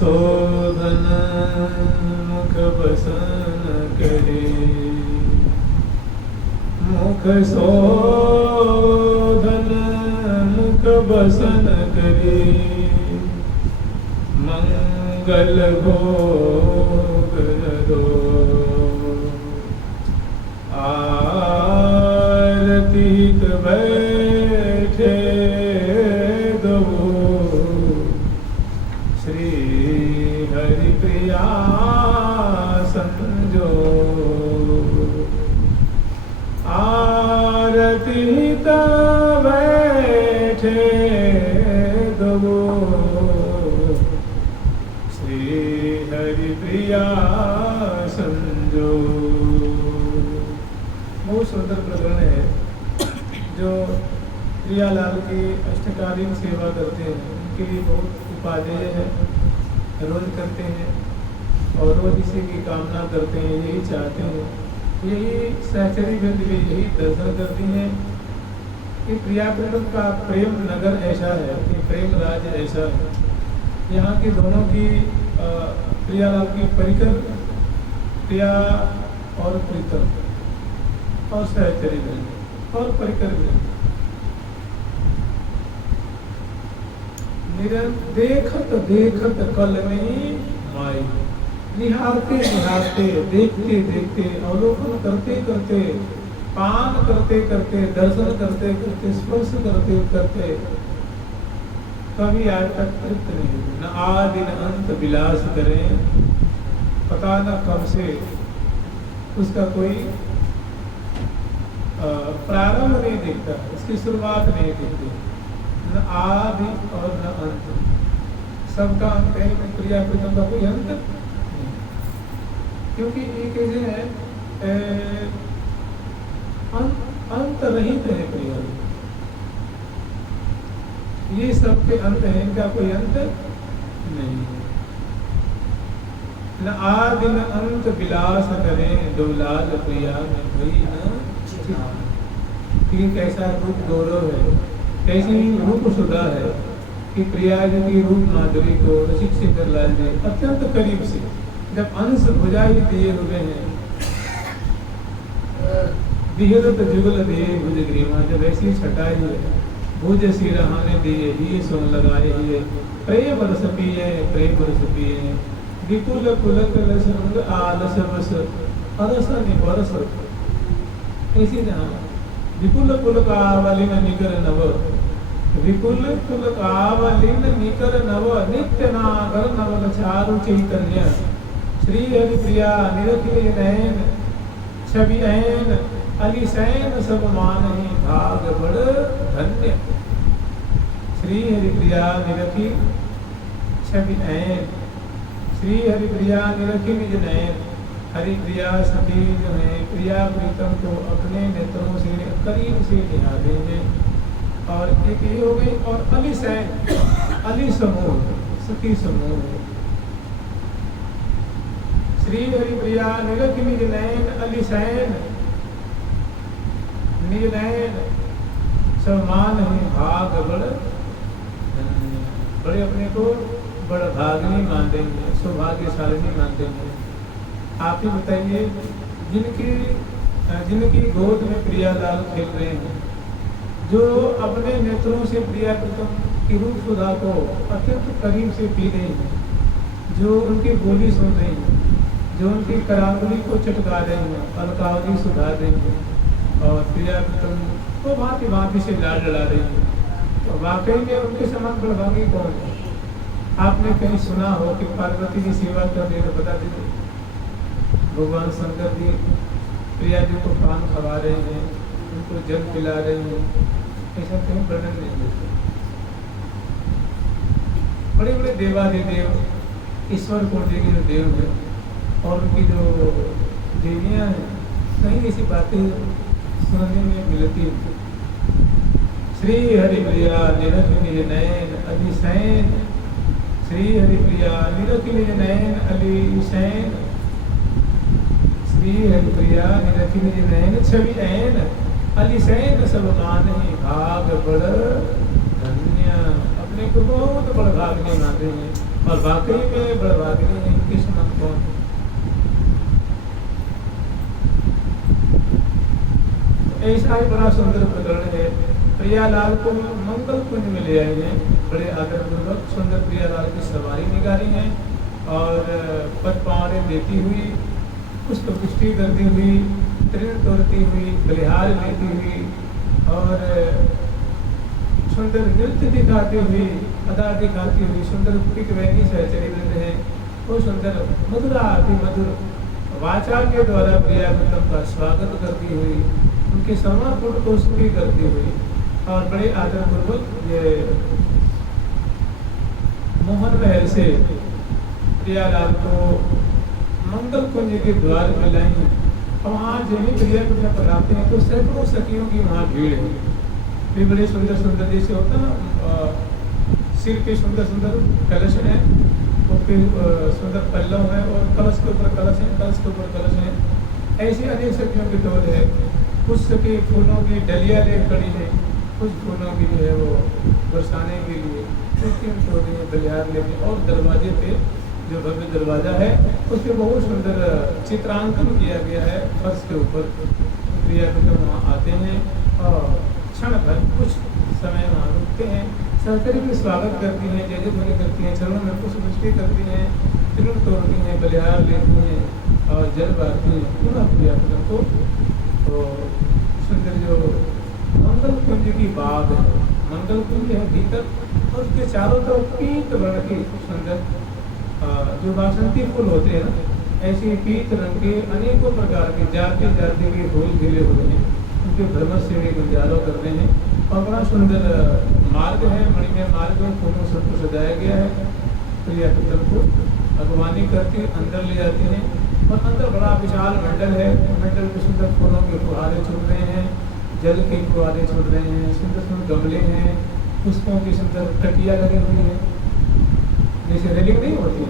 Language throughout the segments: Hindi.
शोधन मुख बसन करे, मुख शोधन मुख बसन करे, मंगल भोग दो आरती बैठे दो श्री हरि प्रिया संजो, आरती बैठे दो श्री हरि प्रिया संजो। बहुत सुंदर प्रकरण है जो प्रियालाल की अष्टकालीन सेवा करते हैं, उनके लिए बहुत उपादेय है, रोज करते हैं और रोज इसी की कामना करते हैं, यही चाहते हैं। यही सहचरी वृंद भी यही दर्शन करती हैं कि प्रियापुर का प्रेम नगर ऐसा है, कि प्रेम राज्य ऐसा है। यहाँ की दोनों की प्रियालाल की परिकर प्रिया और प्रीतम और सहचरी वृंद और परिकर वृंद देखत देखत कल में माई, निहारते निहारते देखते देखते अवलोकन करते करते पान करते करते दर्शन करते करते स्पर्श करते करते कभी आज तक तृप्त नहीं हुए। न आदि न अंत विलास करें, पता न कब से उसका कोई प्रारंभ नहीं दिखता, इसकी शुरुआत नहीं दिखती। न आदि और न अंत, सबका अंत है, प्रिया प्रीतम का कोई अंत नहीं, क्योंकि ये कैसे है अंत रहित है प्रिया, ये सबके अंत है, इनका कोई अंत नहीं। न आदि न अंत विलास करें, दो लाल प्रिया में कोई न चित। कैसा रूप गौरव है, कैसी रूप सुधा है कि प्रिया जी की रूप माधुरी को रसिक से कर लाल जी अत्यंत करीब से जब अंश भुजा ही दिए हुए हैं, दिहरत जुगल दिए भुज ग्रीमा, जब ऐसी छटाई है भुज सिरहाने दिए ही सोन लगाए हुए, प्रेम रस पिए प्रेम रस पिए, विपुल पुलक रस रंग आलस बस अरस निबरस। ऐसी जहाँ विपुल पुलक आवलिन निकर नव, विपुल पुलक आवलिन निकर नव, नित्य नागर नवल चारु चैतन्य। श्री हरि प्रिया निरखिल नयन छवि ऐन अली सैन सब मानहि भाग बड़ धन्य। श्री हरि प्रिया निरखी छवि ऐन, श्री हरि प्रिया निरखी निज नयन। हरि प्रिया सखी जो है प्रिया प्रीतम को अपने नेत्रों से करीब से निहारेंगे। और एक ये हो गई, और अली सैन, अली समूह, सखी समूह। श्री हरि प्रिया निरखी निज नयन अली सैन, निज नयन सब मानहि भाग बड़ धन्य। बड़े अपने को बड़ा भाग्यनी मान देंगे, सौभाग्यशालिनी मान देंगे। आप ही बताइए, जिनकी गोद में प्रियालाल खेल रहे हैं, जो अपने नेत्रों से प्रिया की रूप सुधा को अत्यंत करीब से पी रही हैं, जो उनकी बोली सुन रही हैं, जो उनकी करावली को चटका रही हैं, अलकावली सुधार रही हैं, और प्रिया को भांति भांति से लाड लड़ा रही हैं, तो वाकई में उनके समान बड़भागी कौन है? आपने कहीं सुना हो कि पार्वती की सेवा कर रही, तो बता दीजिए। भगवान शंकर जी प्रिया जी को पान खवा रहे हैं, उनको जल पिला रहे हैं, ऐसा कहीं वर्णन नहीं देते। बड़े बड़े देवादिदेव, ईश्वर कोटि के जो देव हैं और उनकी जो देवियाँ हैं, कहीं ऐसी बातें सुनने में मिलती है। श्री हरि प्रिया निरखि निज नयन अली सैन, श्री हरि प्रिया निरखि निज नयन अली सैन, श्री हरि प्रिया निरखि निज नयन छवि ऐन अली सैन सब मानहि भाग बड़ धन्य। अपने को बहुत बड़ भाग्य मानते हैं, और वाकई में बड़ भाग्य है। इनके समान कौन? ऐसा ही बड़ा सुंदर प्रकरण है। प्रियालाल को मंगल कुंज में ले आए हैं, बड़े आदरपूर्वक सुंदर प्रियालाल की सवारी निकाली है, और पद पावड़े देती हुई, पुष्प पुष्टि करती हुई, तृण तोड़ती हुई, बलिहार लेती हुई, और सुंदर नृत्य दिखाती हुई, अदा दिखाती हुई, सुंदर पिकवैनी सहचरित है, वो सुंदर मधुरा अति मधुर वाचा के द्वारा प्रियावृतम का स्वागत करती हुई, उनके समर्पण को स्तुति करती हुई, और बड़े आदरपूर्वक ये मोहन महल से प्रियालाल को मंगल कुंज के द्वार में लाई। और वहाँ जब भी प्रिया पर आते हैं तो सैकड़ों सखियों की वहाँ भीड़ है। वे बड़े सुंदर सुंदर, जैसे होता ना सिर पे सुंदर सुंदर कलश है, और फिर सुंदर पल्लव है, और कलश के ऊपर कलश है, कलश के ऊपर कलश है। ऐसे अनेक सखियों के टोल है। कुछ सखी फूलों की डलिया ले खड़ी है, कुछ फूलों की जो है वो बरसाने के लिए, कुछ छोटी बलिहार लेके, और दरवाजे पे जो भव्य दरवाजा है उस पर बहुत सुंदर चित्रांकन किया गया है फर्श के ऊपर। प्रिया वहाँ आते हैं और क्षण भर कुछ समय वहाँ रुकते हैं, सरकारी भी स्वागत करती हैं, जय ध्वनि करती हैं, चरणों में पुष्प वृष्टि करती हैं, तृण तोड़ती हैं, बलिहार लेती हैं, और जल बांटती हैं पुनः प्रिया को। तो सुंदर जो मंगल कुंज की बात है, मंगल कुंज है भीतर, और उसके चारों तरफ पीत वर्ण की सुंदर जो बासंती फूल होते हैं ना, ऐसे पीत रंग के अनेकों प्रकार के जाति जाति के फूल खिले हुए हैं, उनके भ्रमर से वे गुंजारों कर रहे हैं। और बड़ा सुंदर मार्ग है, मणिमय मार्ग में फूलों से सजाया गया है। प्रिया पुत्र को अगवानी करती अंदर ले जाती हैं, और अंदर बड़ा विशाल मंडल है। मंडल में सुंदर फूलों के फुहारे छूट रहे हैं, जल के फुहारे छूट रहे हैं, सुंदर सुंदर गमले हैं, पुष्पों की सुंदर टकिया लगी हुई है। जैसे रेलिंग नहीं होती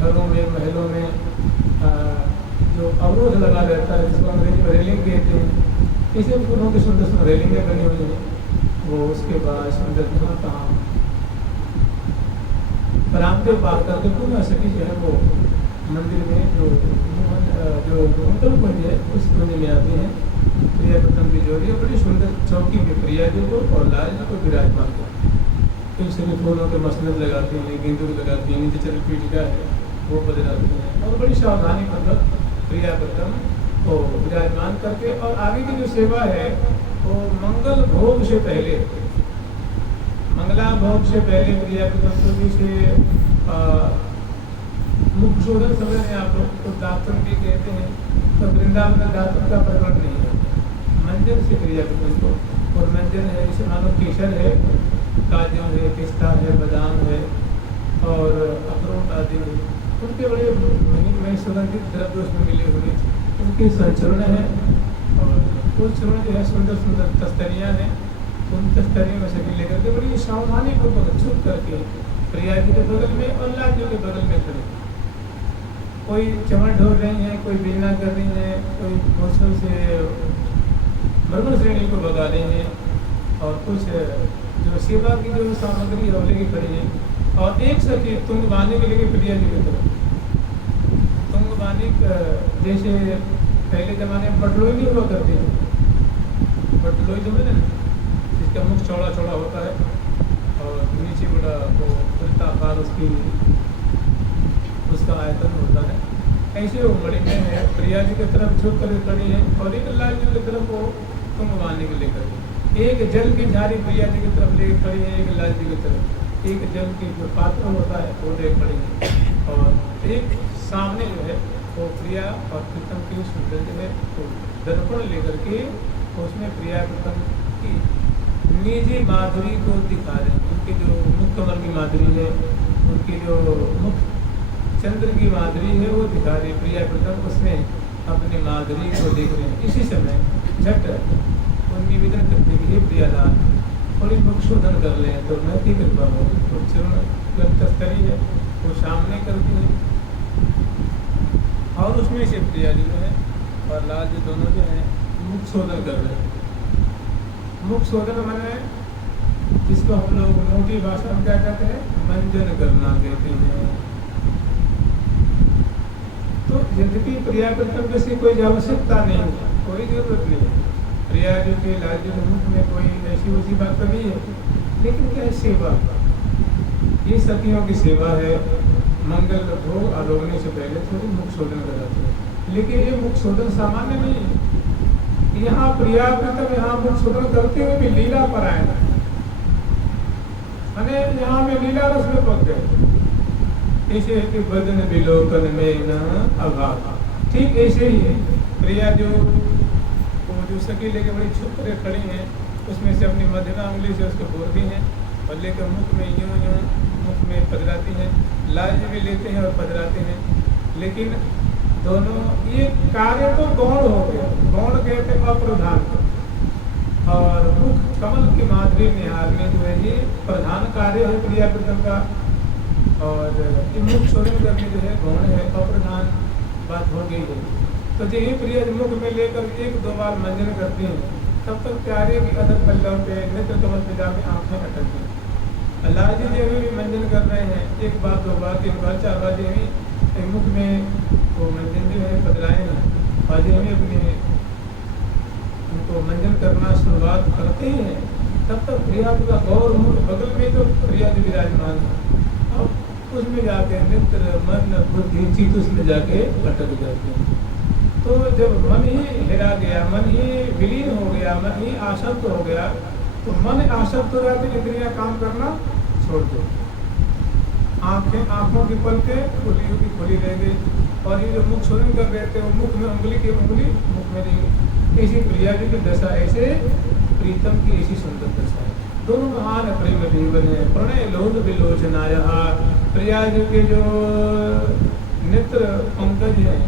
घरों में, महलों में जो अवरोध लगा रहता है, जिसको अंग्रेजी में रेलिंग कहते हैं, इसे फूलों की सुंदर सुंदर रेलिंगें बनी हुई हैं। वो उसके बाद सुंदर जहाँ तहाँ रामदेव पार करके पूरा सखी जो है वो मंदिर में जो मंगल कुंज है उस कुंज में आते हैं। प्रिया प्रथम की जोड़ी बड़ी सुंदर चौकी में प्रिया जी को और लाल जी को विराजमान करते हैं। फिर सभी फूलों के मसनद लगाते हैं, गेंदू लगाते हैं, नीचे चल पीठिका है वो बदलाते हैं, और बड़ी सावधानी पूर्वक प्रिया प्रथम को विराजमान करके, और आगे की जो सेवा है वो मंगल भोग से पहले, मंगला भोग से पहले प्रिया प्रथम जी से मुख शोधन समझ रहे हैं आप लोग, तो दातुन भी कहते हैं, तो वृंदावन में दातुन का प्रकरण नहीं है, मंजन से क्रिया करते हैं उनको। और मंजन है जैसे मानो केसर है, काजू है, पिस्ता है, बादाम है और अखरोट आदि है, उनके बड़े महीन सुगंधित द्रव्य उसमें मिले हुए, उनके संचरण है। और कुछ चूर्ण जो है सुंदर सुंदर तस्तरियाँ हैं, उन तस्तरियों में से भी लेकर के बड़ी सावधानी पूर्वक छुप करके प्रिया जी के बगल में और लाल जी के बगल में खड़े, कोई चमन ढोल रही है, कोई बीना कर रही है, कोई मूछों से मरमर श्रेणी को बगा रही है, और कुछ जो सेवा की जो सामग्री है वो लेके खड़ी है। और एक सखी तुंगवानी के लेके प्रिया जी की तरफ, तुंगवानी जैसे पहले ज़माने में बटलोई नहीं हुआ करती थी, बटलोई जो है ना, जिसका मुख चौड़ा चौड़ा होता है और नीचे बड़ा वो वृत्ताकार उसका आयतन होता है, ऐसे वो बड़ी में है, प्रिया जी की तरफ झुक कर खड़ी है और एक लाल जी की तरफ वो तुंगवानी को लेकर, एक जल की झाड़ी प्रिया जी की तरफ लेकर खड़ी है, एक लाल जी की तरफ एक जल की जो पात्र होता है वो ले खड़ी है, और एक सामने जो है वो प्रिया और प्रीतम की सुंदर जो है तो दर्पण लेकर के उसमें प्रिया प्रीतम की निजी माधुरी को दिखा रहे हैं। उनकी जो मुख कमल की माधुरी है, उनकी जो मुख चंद्र की माधुरी है वो दिखा रही प्रिया प्रीतम, उसमें अपनी माधुरी को देख रहे हैं। इसी समय झट उनकी विदन करते कि प्रियालाल थोड़ी मुख शोधन कर लें तो मैं की कृपा हो, तो चरण तस्तरी है वो सामने करती है, और उसमें से प्रिया जी जो है और लाल जी दोनों जो है मुख शोधन कर रहे हैं। मुख शोधन मैंने जिसको हम लोग मोटी भाषा में क्या कहते हैं, मंजन करना कहते हैं। तो यद्यपि प्रिया प्रीतम की कोई आवश्यकता नहीं है, कोई जरूरत नहीं है, प्रिया जी के लाल जी के मुख में कोई ऐसी वैसी बात तो नहीं है, लेकिन क्या है सेवा, ये सखियों की सेवा है। मंगल भोग आरोगने से पहले थोड़ी मुख शोधन कराते हैं, लेकिन ये मुख शोधन सामान्य नहीं है। यहाँ प्रिया प्रीतम यहाँ मुख शोधन करते हुए भी लीला पर आए, मैंने यहाँ में लीला रस में पक गए, ऐसे है कि बदन विलोकन में न अभाव। ठीक ऐसे ही है प्रिया जो सखी लेके बड़ी छुप कर खड़ी हैं, उसमें से अपनी मध्यमा उंगली से उसको बोलती हैं और लेकर मुख में यूं यूं मुख में पधराती हैं, लाल जी भी लेते हैं और पधराते हैं। लेकिन दोनों ये कार्य तो गौण हो गया, गौण कहते हैं अप्रधान को, और मुख कमल की माधुरी निहारने जो है ये प्रधान कार्य है प्रिया प्रीतम का, और ये मुख शोधन करने जो है गौण है, अप्रधान बात हो गई है। तो जो ये प्रिया मुख में लेकर एक दो बार मंजन करती हैं, तब तक प्यारे की अदर पल्लव पे नेत्र कमल पे जाके आंखें अटकती हैं। लाल जी देवी भी मंजन कर रहे हैं, एक बार दो बार तीन बार चार बार देवी मुख में वो मंजन जो है बदलाए हैं, और देवी अपने उनको मंजन करना शुरुआत करते हैं, तब तक प्रिया का और मुख बगल में जो प्रिया जी विराजमान है, अब उसमें जाके नेत्र मन बुद्धि चित्त उसमें जाके अटक जाते हैं। तो जब मन ही हिरा गया, मन ही विलीन हो गया, मन ही आसक्त हो गया, तो मन आसक्त हो गया तो इंद्रियां काम करना छोड़ दो, आंखों की पलकें खुली रह गई, और ये जो मुख शोधन कर रहे थे वो मुख में उंगली की उंगली मुख में नहीं। ऐसी प्रिया जी की दशा, ऐसे प्रीतम की ऐसी सुंदर दशा है। दोनों महान प्रेम जीवन है, प्रणय लोल विलोचनाया। प्रिया जी के जो नेत्र पंकज है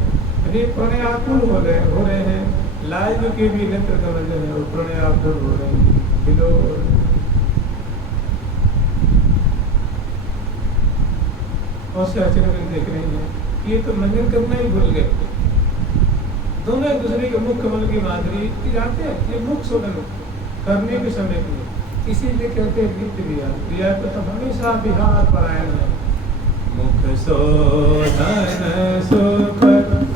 ये प्रणयाकुल हो रहे हैं, लाल जी के भी नेत्र कमल जो है वो प्रणयाकुल हो रहे हैं, बिलो और से आचरण देख रहे हैं। ये तो मंजन करना ही भूल गए, दोनों एक दूसरे के मुख कमल की माधुरी जानते हैं, ये मुख शोधन करने के समय में, इसीलिए कहते हैं नित्य विहार। प्रिया को तो हमेशा विहार परायण है। मुख शोधन सुख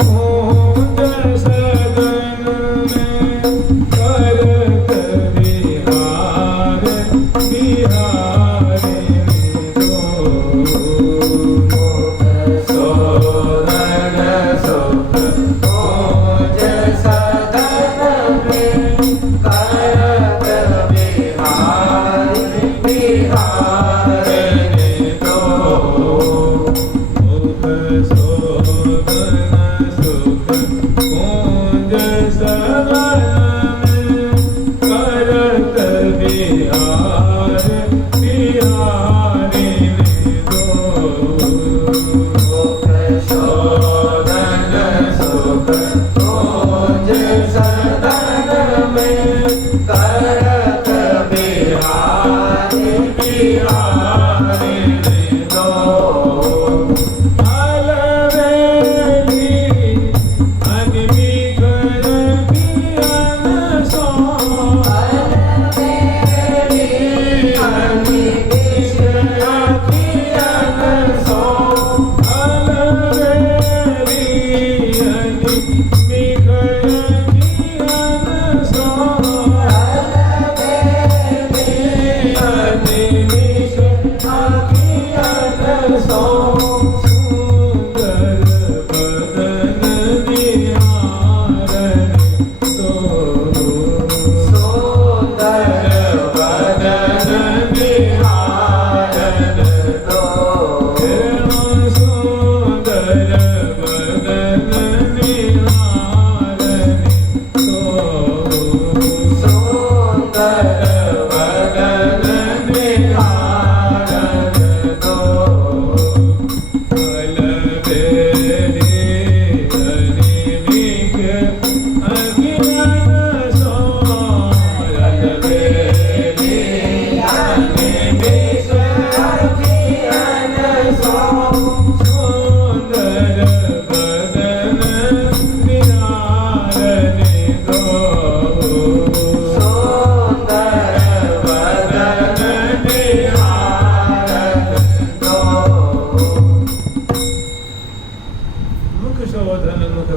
पूंज सदन में करत विहार बिहारी जो। मुख शोधन सुख पूंज सदन में करत विहार बिहारी जो। मुख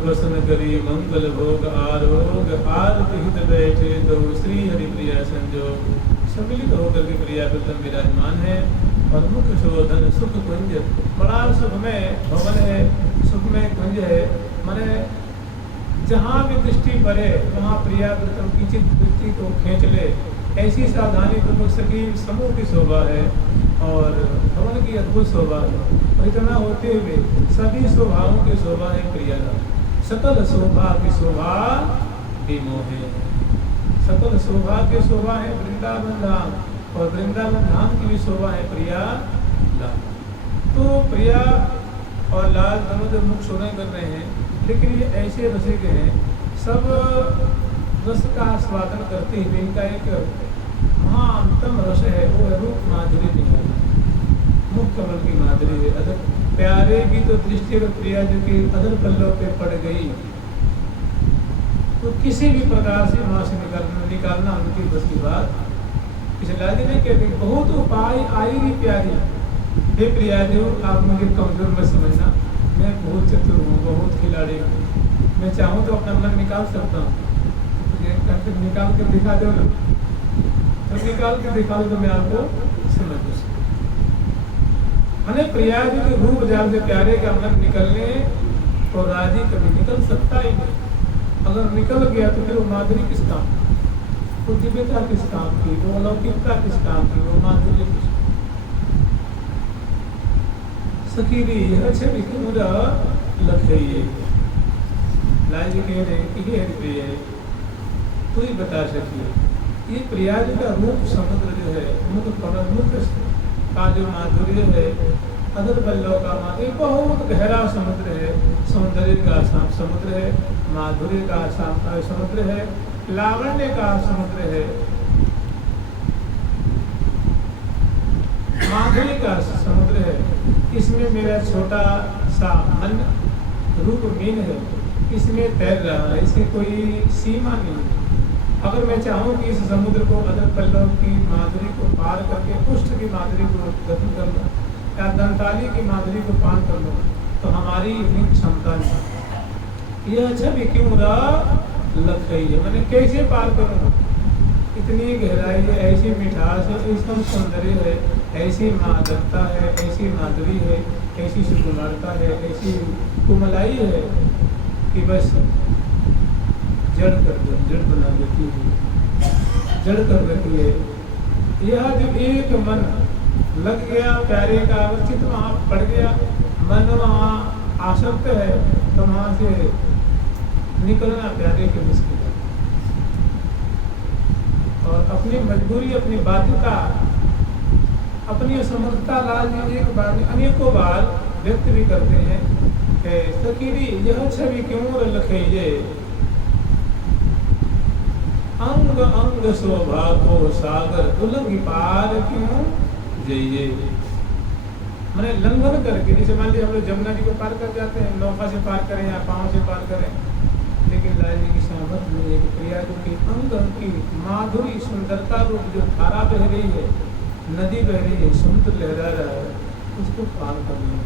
बसन करी मंगल भोग आरोग आरत हित बैठे तो श्री हरि प्रिया संजोग। सम्मिलित होकर के प्रिया प्रथम विराजमान है और मुख शोधन सुख कुंज, बड़ा सुखमय भवन है, सुखमय कुंज है। माने जहाँ भी दृष्टि पड़े वहाँ प्रिया प्रथम की चित्त वृत्ति को खींच ले, ऐसी सावधानी पूर्वक सभी समूह की शोभा है और भवन की अद्भुत शोभा है। और इतना होते हुए सभी शोभाओं की शोभा है प्रिया धाम। सकल शोभा की शोभा विमोहे, सकल शोभा की शोभा है वृंदावन धाम और वृंदावन धाम की भी शोभा है प्रिया लाल। तो प्रिया और लाल दोनों जो मुख शोधन कर रहे हैं, लेकिन ये ऐसे रसिक हैं, सब रस का आस्वादन करते हुए इनका एक महानतम रस है, वो है रूप माधुरी निहारी, मुख कमल की माधुरी है। अगर प्यारे की तो दृष्टि अगर प्रिया जी की अदर पल्लों पे पड़ गई तो किसी भी प्रकार से वहाँ से निकालना उनकी बस की बात। इसलिए जी नहीं कहते बहुत उपाय आई रही प्यारी, हे प्रिया जी आप मुझे कमजोर मत समझना, मैं बहुत चतुर हूँ, बहुत खिलाड़ी हूँ, मैं चाहूँ तो अपना मन निकाल सकता हूँ, निकाल कर दिखा दो ना, तो निकाल के दिखा दो तो मैं आपको समझ दूँ। मैंने प्रिया जी के रूप जान से प्यारे का मन निकलने और राजी कभी निकल सकता ही नहीं। अगर निकल गया तो फिर वो माधुरी किस काम, वो दिव्यता किस काम की, वो अलौकिकता किस काम की, वो माधुर्य किस। सखीरी अच्छे विक्रमरा लखइए, लाल जी कह रहे हैं कि हे प्रिय तू ही बता सकिए, ये प्रिया जी का रूप समुद्र जो है, मुख कमल मुख का जो माधुर्य है, अदर बल्लव का माधुर्य बहुत गहरा समुद्र है, सौंदर्य का समुद्र है, माधुर्य का समुद्र है, लावण्य का समुद्र है, माधुर्य का समुद्र है। इसमें मेरा छोटा सा मन रूप मीन है, इसमें तैर रहा है, इसकी कोई सीमा नहीं है। अगर मैं चाहूँ कि इस समुद्र को अदर पल्लव की माधुरी को पार करके पुष्ट की माधुरी को गति कर लूँ या दंताली की माधुरी को पार कर लूँ तो हमारी इतनी क्षमता नहीं। यह जब क्यों लग गई है, मैंने कैसे पार करूँ, इतनी गहराई है, ऐसी मिठास है, ऐसा सौंदर्य है, ऐसी मादकता है, ऐसी माधुरी है, ऐसी सुकुमारता है, ऐसी कुमलाई है कि बस जड़ कर दो, जड़ बना देती है, जड़ कर देती है। यह जब एक मन लग गया प्यारे का, चित्त वहाँ पड़ गया, मन वहाँ आसक्त है, तो वहाँ से निकलना प्यारे के मुश्किल है। और अपनी मजबूरी, अपनी बाध्यता, अपनी असमर्थता लाल जी एक बार में अनेकों बार व्यक्त भी करते हैं कि सखीरी यह छवि क्यों लखइए, अंग अंग शोभा को सागर उलंघ पार क्यों जाइए। मैंने लंघन करके, जैसे मान लीजिए हम लोग जमुना जी को पार कर जाते हैं, नौका से पार करें या पाँव से पार करें, लेकिन लाल जी की सामर्थ्य में एक प्रिया जी की अंग की माधुरी सुंदरता रूप जो धारा बह रही है, नदी बह रही है, समुद्र लहरा रहा है, उसको पार करना।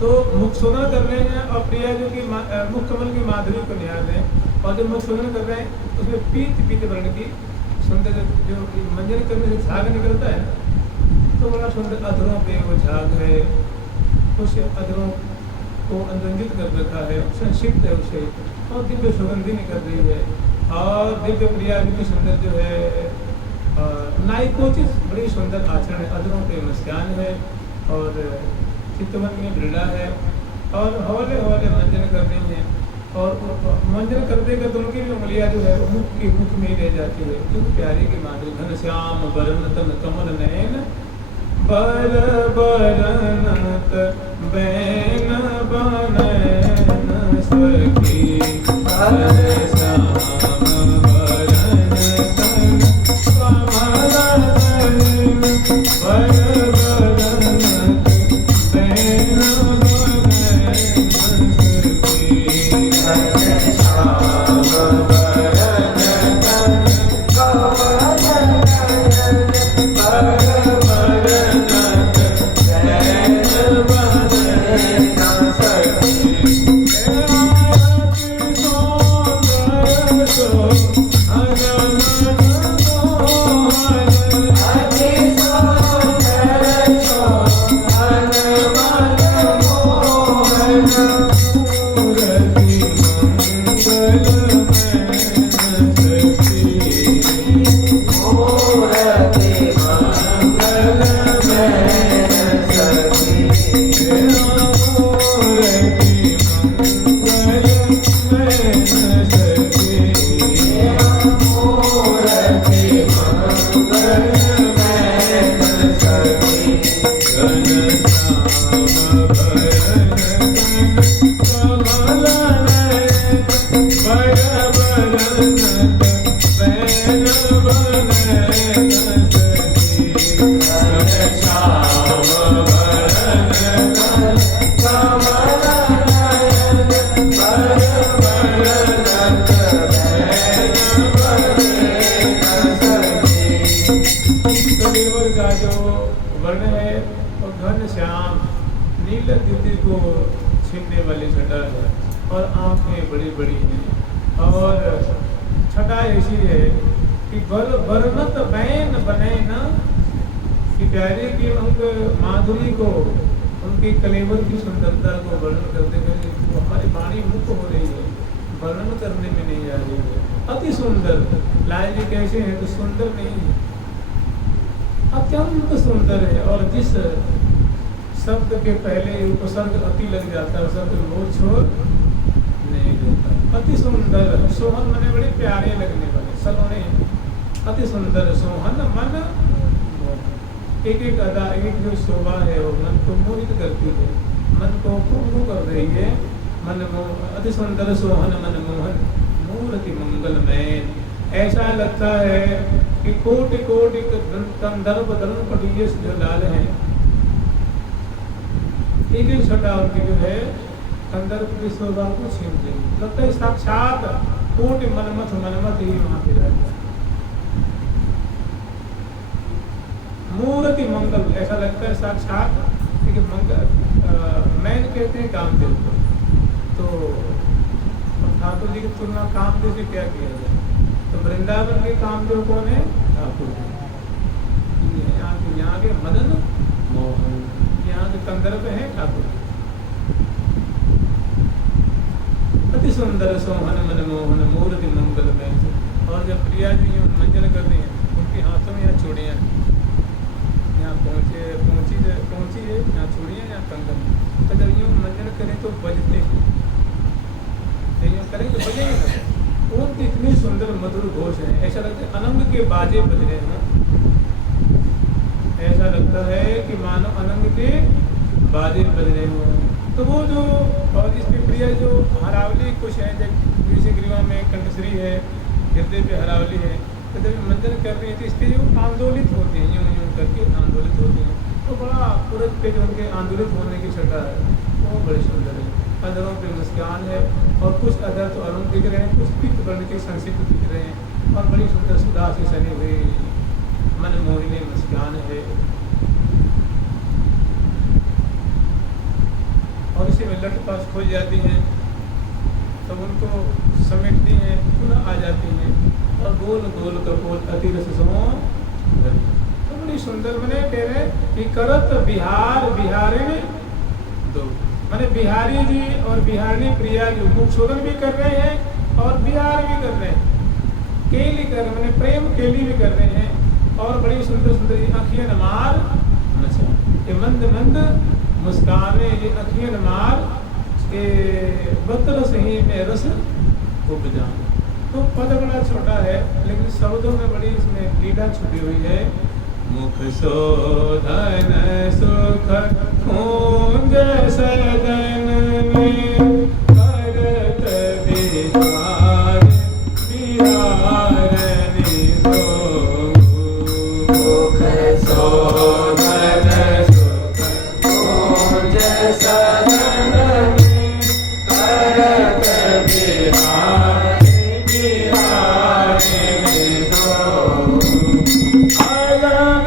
तो मुख शोधन कर रहे हैं और प्रिया जी की मुख कमल की माधुरी को निहार रहे हैं, और जब मुख शोधन कर रहे हैं उसमें पीत पीत वर्ण की सुंदर जो मंजन करने से झाग निकलता है, तो बड़ा सुंदर अधरों पे वो झाग है, उस अधरों को अनुरंजित कर रखा है, संक्षिप्त है उसे, और दिव्य सुगंधी निकल रही है, और दिव्य प्रिया जी की सुंदर जो है नाइकोचित बड़ी सुंदर आचरण है, अधरों पे मुस्कान है और चित्तवन में दृढ़ा है, और हौले हौले मंजन कर रही हैं, और मंजन करते करते उनकी भी उंगलियां जो है मुख की मुख में रह जाती है, क्योंकि प्यारे की माधुरी। घन श्याम बरन तन कमल नयन बर बरनत बैन बनैन सखी श्याम बरन तन कमल नयन बर छीनने वाली छटा है और आंखें बड़ी बड़ी हैं और छटा ऐसी है कि बरनत बैन बने न कि प्यारे की उनके माधुरी को उनके कलेवर की सुंदरता को वर्णन करते करते तो हमारी वाणी मुक्त हो रही है, वर्णन करने में नहीं आ रही है। अति सुंदर लाल जी कैसे हैं तो सुंदर नहीं है, अत्यंत सुंदर है। और जिस शब्द के पहले उपसर्ग अति लग जाता है शब्द वो छोड़ नहीं देता। अति सुंदर सोहन मने बड़े प्यारे लगने वाले सलोने, अति सुंदर सोहन मन एक एक अदा एक जो शोभा है वो मन को मोहित करती है, मन को कुंभू कर रही है। मन अति सुंदर सोहन मन मोहन मूर्ति मंगलमय। ऐसा लगता है कि कोटि कोटि कंदर्प दलन पटिये जो लाल हैं एक एक छटा उनकी जो है कंदर्प की शोभा को छीन देगी। लगता है साक्षात कोटि मनमथ ही वहां पे रहता है। मूर्ति मंगल ऐसा लगता है साक्षात मंगल मैन कहते हैं कामदेव को, तो ठाकुर जी की तुलना कामदेव से क्या किया जाए? तो वृंदावन के कामदेव कौन है? ठाकुर जी। यहाँ के मदन मोहन, यहाँ के कंदर्प है ठाकुर। अति सुंदर सोहन मन मोहन मूर्ति मंगल में। और जब प्रिया जी मंजन कर रही हैं उनके हाथों में यहाँ चूड़ियाँ, यहाँ पहुँची है यहाँ चूड़ियाँ यहाँ कंगन, तो जब यूँ मंजन करें तो बजते हैं, यूँ करें तो बजेंगे ना। उनकी इतनी सुंदर मधुर घोष है, ऐसा लगता है अनंग के बाजे बज रहे हैं। ऐसा लगता है कि मानो अनंग के बाजे बज रहे हों। तो वो जो और इसकी प्रिया जो हरावली कुछ है, जैसे ग्रीवा में कंठश्री है, हृदय पे हरावली है, तो जब मंजन कर रही है तो इसके जो आंदोलित होते हैं यूँ यूँ करके आंदोलित होते हैं, तो बड़ा पुरज पे जो उनके आंदोलित होने की छटा है वो बड़ी सुंदर है। अधरों पे मुस्कान है और कुछ अधर तो अरुण दिख रहे हैं, कुछ पीत वर्ण के संसित दिख रहे हैं और बड़ी सुंदर सुधा से सनी हुई मनमोहिनी मुस्कान है। और इसी में लट पास खुल जाती हैं तो उनको समेटती हैं, पुनः आ जाती हैं और गोल गोल कपोल अति रस सो तो बड़ी सुंदर बने तेरे कि करत बिहार बिहारी दो, माने बिहारी जी और बिहारी प्रिया जी मुखशोधन भी कर रहे हैं और बिहार भी कर रहे हैं, केली कर रहे मैंने प्रेम केली भी कर रहे हैं और बड़ी सुंदर सुंदर अखियन मार ये मंद मंद मुस्काने, ये अखियन मार के बतरस ही में रस उपजान। तो पद बड़ा छोटा है लेकिन शब्दों में बड़ी इसमें लीला छुपी हुई है। मुख शोधन सुख खूंज सदन में करत बिहार बिहारनी दो। मुख शोधन सुख खूंज सदन में करत बिहार बिहारनी दो। अलग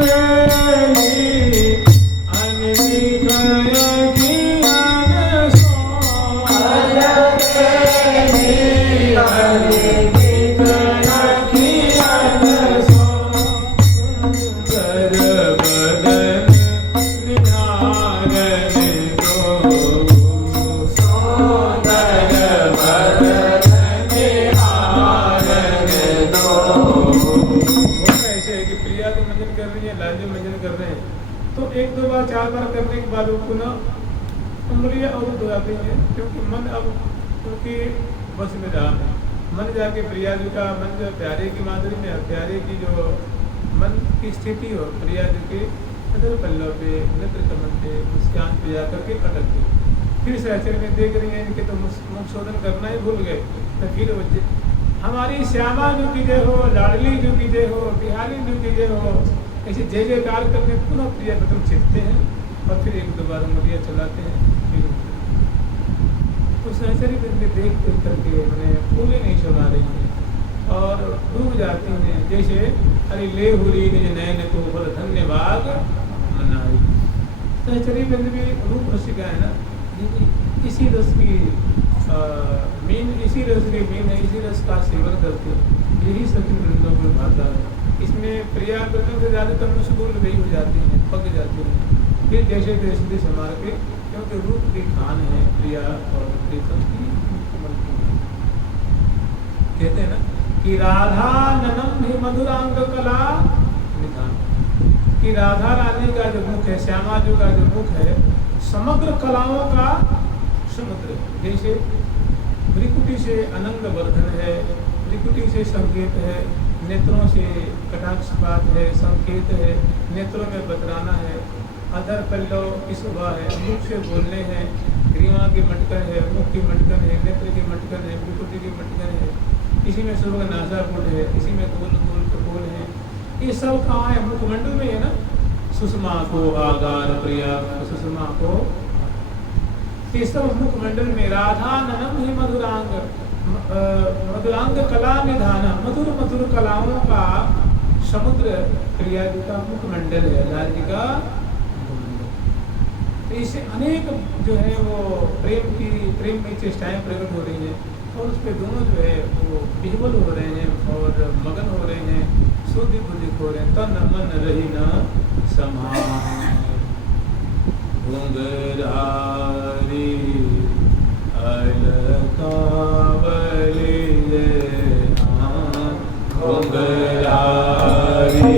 तो 1-2 बार 4 बार करने के बाद वो पुनः उंगलियाँ अवरुद्ध हो जाती हैं, क्योंकि मन अब उनकी बस में रहा है। मन जाके प्रिया जी का मन जो प्यारे की माधुरी में, प्यारे की जो मन की स्थिति हो प्रिया जी के अदर पल्लव पे, नेत्र कमल पे, मुस्कान पे जाकर के अटक गई। फिर सहचर्य में देख रही हैं इनके तो मुख शोधन करना ही भूल गए, तो फिर वो हमारी श्यामा जो की जय हो, लाडली जो की जय हो, बिहारी जो की जय हो, ऐसे जय जयकार करके पुनः प्रिया प्रथम छिपते हैं और फिर 1-2 बार उंगलियाँ चलाते हैं। फिर उस सहचर्य में देख करके मैंने फूलें नहीं शोभा रही हैं और डूब जाती हैं, जैसे अरे ले हुरी निज नयन को बल धन्यवाद मनाई। सहचरी बिंद भी रूप रस का है ना, इसी रस की मीन, इसी रस की मीन है, इसी रस का सेवन करके यही सभी वृंदों को भाता है। इसमें प्रिया प्रथम से ज़्यादातर मशगूल गई हो जाती हैं, पक जाती हैं, फिर जैसे तैसे संभाल के, क्योंकि रूप की खान है प्रिया और प्रीतम की कहते हैं ना कि राधा ननम ही मधुरांग कला निधान, कि राधा रानी का जो मुख है, श्यामा जी का जो मुख है, समग्र कलाओं का समुद्र, जैसे त्रिकुटी से अनंग वर्धन है, त्रिकुटी से संकेत है, नेत्रों से कटाक्षपात है, संकेत है, नेत्रों में बतराना है, अधर पल्लव की शोभा है, मुख से बोलने हैं, ग्रीवा की मटकन है, मुख की मटकन है, नेत्र की मटकन है, त्रिकुटी की मटकन है, इसी में सुबह नासापुट है, इसी में गोल गोल कपोल है। ये सब कहाँ है? मुखमंडल में है ना। सुषमा को आगार प्रिया, सुषमा को, ये सब मुखमंडल में। राधा ननम ही मधुरांग, मधुरांग कला निधान, मधुर मधुर कलाओं का समुद्र प्रिया जी का मुखमंडल है, लाल जी का मुखमंडल। तो इससे अनेक जो है वो प्रेम की चेष्टाएं प्रकट हो रही हैं और उस पर दोनों जो है वो विह्वल हो रहे हैं और मगन हो रहे हैं, शुद्धि बुद्धिक हो रहे हैं। तन मन रही न समान घुंघरारी अलकावली घुंघरारी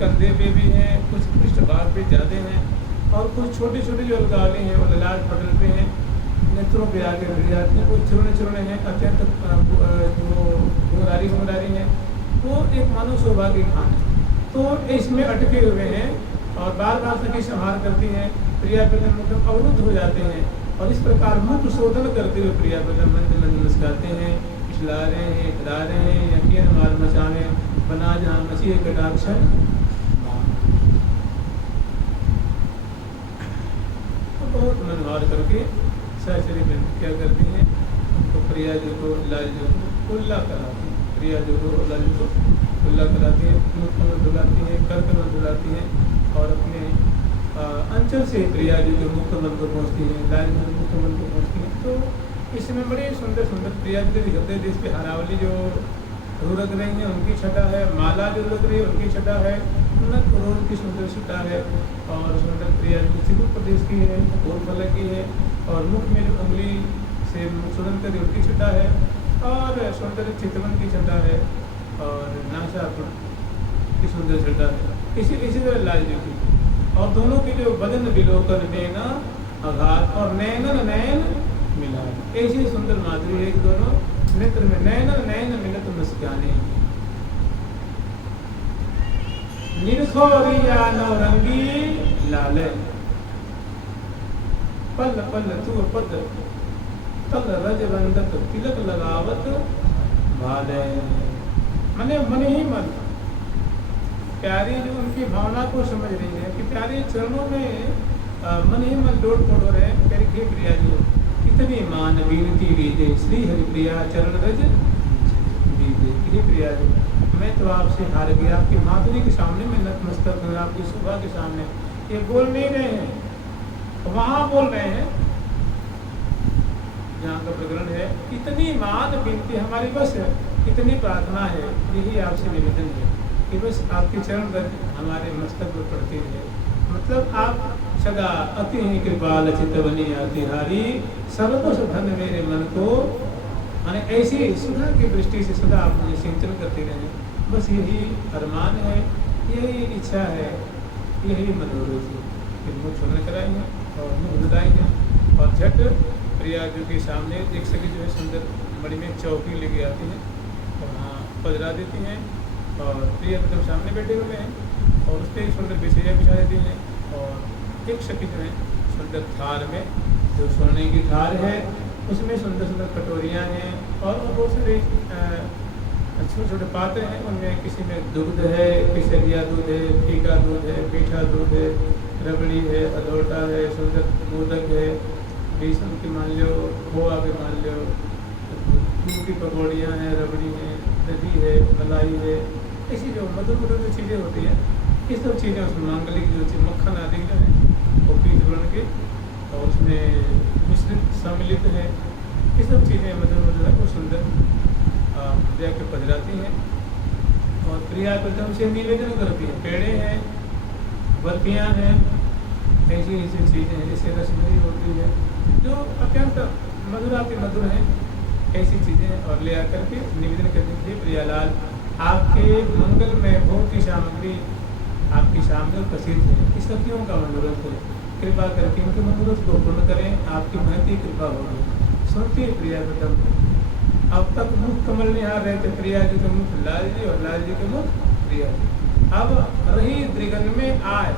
कंधे पे भी हैं, कुछ पृष्ठभाग पे ज़्यादा हैं और कुछ छोटे छोटे जो अलगावली हैं वो ललाट पटल पे हैं, नेत्रों पे आगे भिड़ जाती हैं, कुछ चुरने चुरने हैं, अत्यंत जो घुंघरारी हैं, वो एक मानव शोभा की खान है। तो इसमें अटके हुए हैं और बार बार सखी संहार करती हैं, प्रिया प्रथम मुख अवरुद्ध हो जाते हैं और इस प्रकार मुख शोधन करते हुए प्रिया प्रथम मंद मंद मुस्काते हैं, पिछला रहे हैं, खिला रहे हैं, यकीन मार मचाने बना जहाँ मची कटाक्षण। बहुत मनोहर करके सहचरी में क्या करती हैं, तो प्रिया जी को लाल जी को उल्ला कराती हैं, प्रिया जी को लाल जी को उल्ला कराती हैं, मुख कमल डुलाती हैं, कर कमल डुलाती हैं और अपने अंचल से प्रिया जी के मुख कमल को पहुँचती हैं, लाल जी के मुख कमल को पहुँचती हैं। तो इसमें बड़े सुंदर सुंदर प्रिया जी के हृदय देश पे हरावली जो रख रही है उनकी छटा है, माला जो रख रही है उनकी छटा है, उन्नत करोड़ की सुंदर छटा है और सुंदर प्रिया जी सिंधु प्रदेश की है, फलक की है और मुख में जो उंगली से सुनन कर उनकी छटा है और सुंदर चितवन की छटा है और नासापुर की सुंदर छटा है, इसी तरह लाल जी की। और दोनों की जो बदन विलोकन नैना आघात और नैनन नैन मिला, ऐसी सुंदर माधुरी है दोनों नेत्र में, नैन नैन मिलत मुस्काने निरखो रिया नौरंगी लाले, पल पल तू पद तल रजवंदत तिलक लगावत भाले। मने मन ही मन प्यारी जो उनकी भावना को समझ रही है कि प्यारे चरणों में मन ही मन लोट पोट हो रहे हैं। प्यारी हे प्रिया जी कितनी मान बीनती रीजे श्री हरि प्रिया चरण रज दीजे। हे प्रिया जी मैं तो आपसे हार गया, आपकी माधुरी के सामने मैं नतमस्तक हूँ, आपकी शोभा के सामने। ये बोल नहीं रहे हैं, वहाँ बोल रहे हैं जहाँ का प्रकरण है। इतनी मान बिनती हमारी बस इतनी प्रार्थना है, यही आपसे निवेदन है कि बस आपके चरण रज हमारे मस्तक पर पड़ते रहे। मतलब आप सदा अति ही कृपाल चितवनी अतिहारी सर्वस्व धन मेरे मन को, माने ऐसी सुधा की दृष्टि से सदा आप मुझे सिंचन करते रहें। बस यही अरमान है, यही इच्छा है, यही मनोरथ है कि मुँह छोड़ने कराएंगे और मुँह लगाएंगे और झट प्रिया जी के सामने एक सखी जो है सुंदर बड़ी में चौकी लेके आती है और वहाँ पधरा देती हैं और प्रिया मतलब सामने बैठे हुए हैं और उस पर एक सुंदर बिछैया बिछा देती हैं। और एक सखी जो है सुंदर थार में, जो सोने की थार है उसमें सुंदर सुंदर कटोरियाँ हैं और बहुत सारे छोटे छोटे पात्र हैं। उनमें किसी में दूध है, केसरिया दूध है, फीका दूध है, मीठा दूध है, रबड़ी है, अधोटा है, सुंदर मोदक है, बेसन की मान लो, खोआ के मान लो, दूध की पकौड़ियाँ हैं, रबड़ी है, दही है, मलाई है, ऐसी जो मधुर मधुर जो चीज़ें होती हैं ये सब चीज़ें उसमें मांगलिक जो चीज़ मक्खन आदि जो है वो पीठ बन के और उसमें मिश्रित सम्मिलित है। ये सब चीज़ें मधुर मधुर है वो सुंदर दे के पधराती हैं और प्रिया प्रथम से निवेदन करती है। पेड़े हैं, बर्फियाँ हैं, ऐसी ऐसी चीज़ें हैं जैसे रसमलाई होती है जो अत्यंत मधुराति मधुर हैं, ऐसी चीज़ें और ले आकर के निवेदन करती थी। प्रियालाल आपके मंगल में भोग की सामग्री आपकी सामने प्रसिद्ध है, इस सखियों का मनोरथ है, कृपा करके उनके मनोरथ को पूर्ण करें, आपकी महती कृपा होगी। सुनती है प्रिया प्रथम। अब तक मुख कमल निहार रहे थे प्रिया जी के मुख लाल जी और लाल जी के मुख प्रिया जी। अब रही द्रिगन में आए,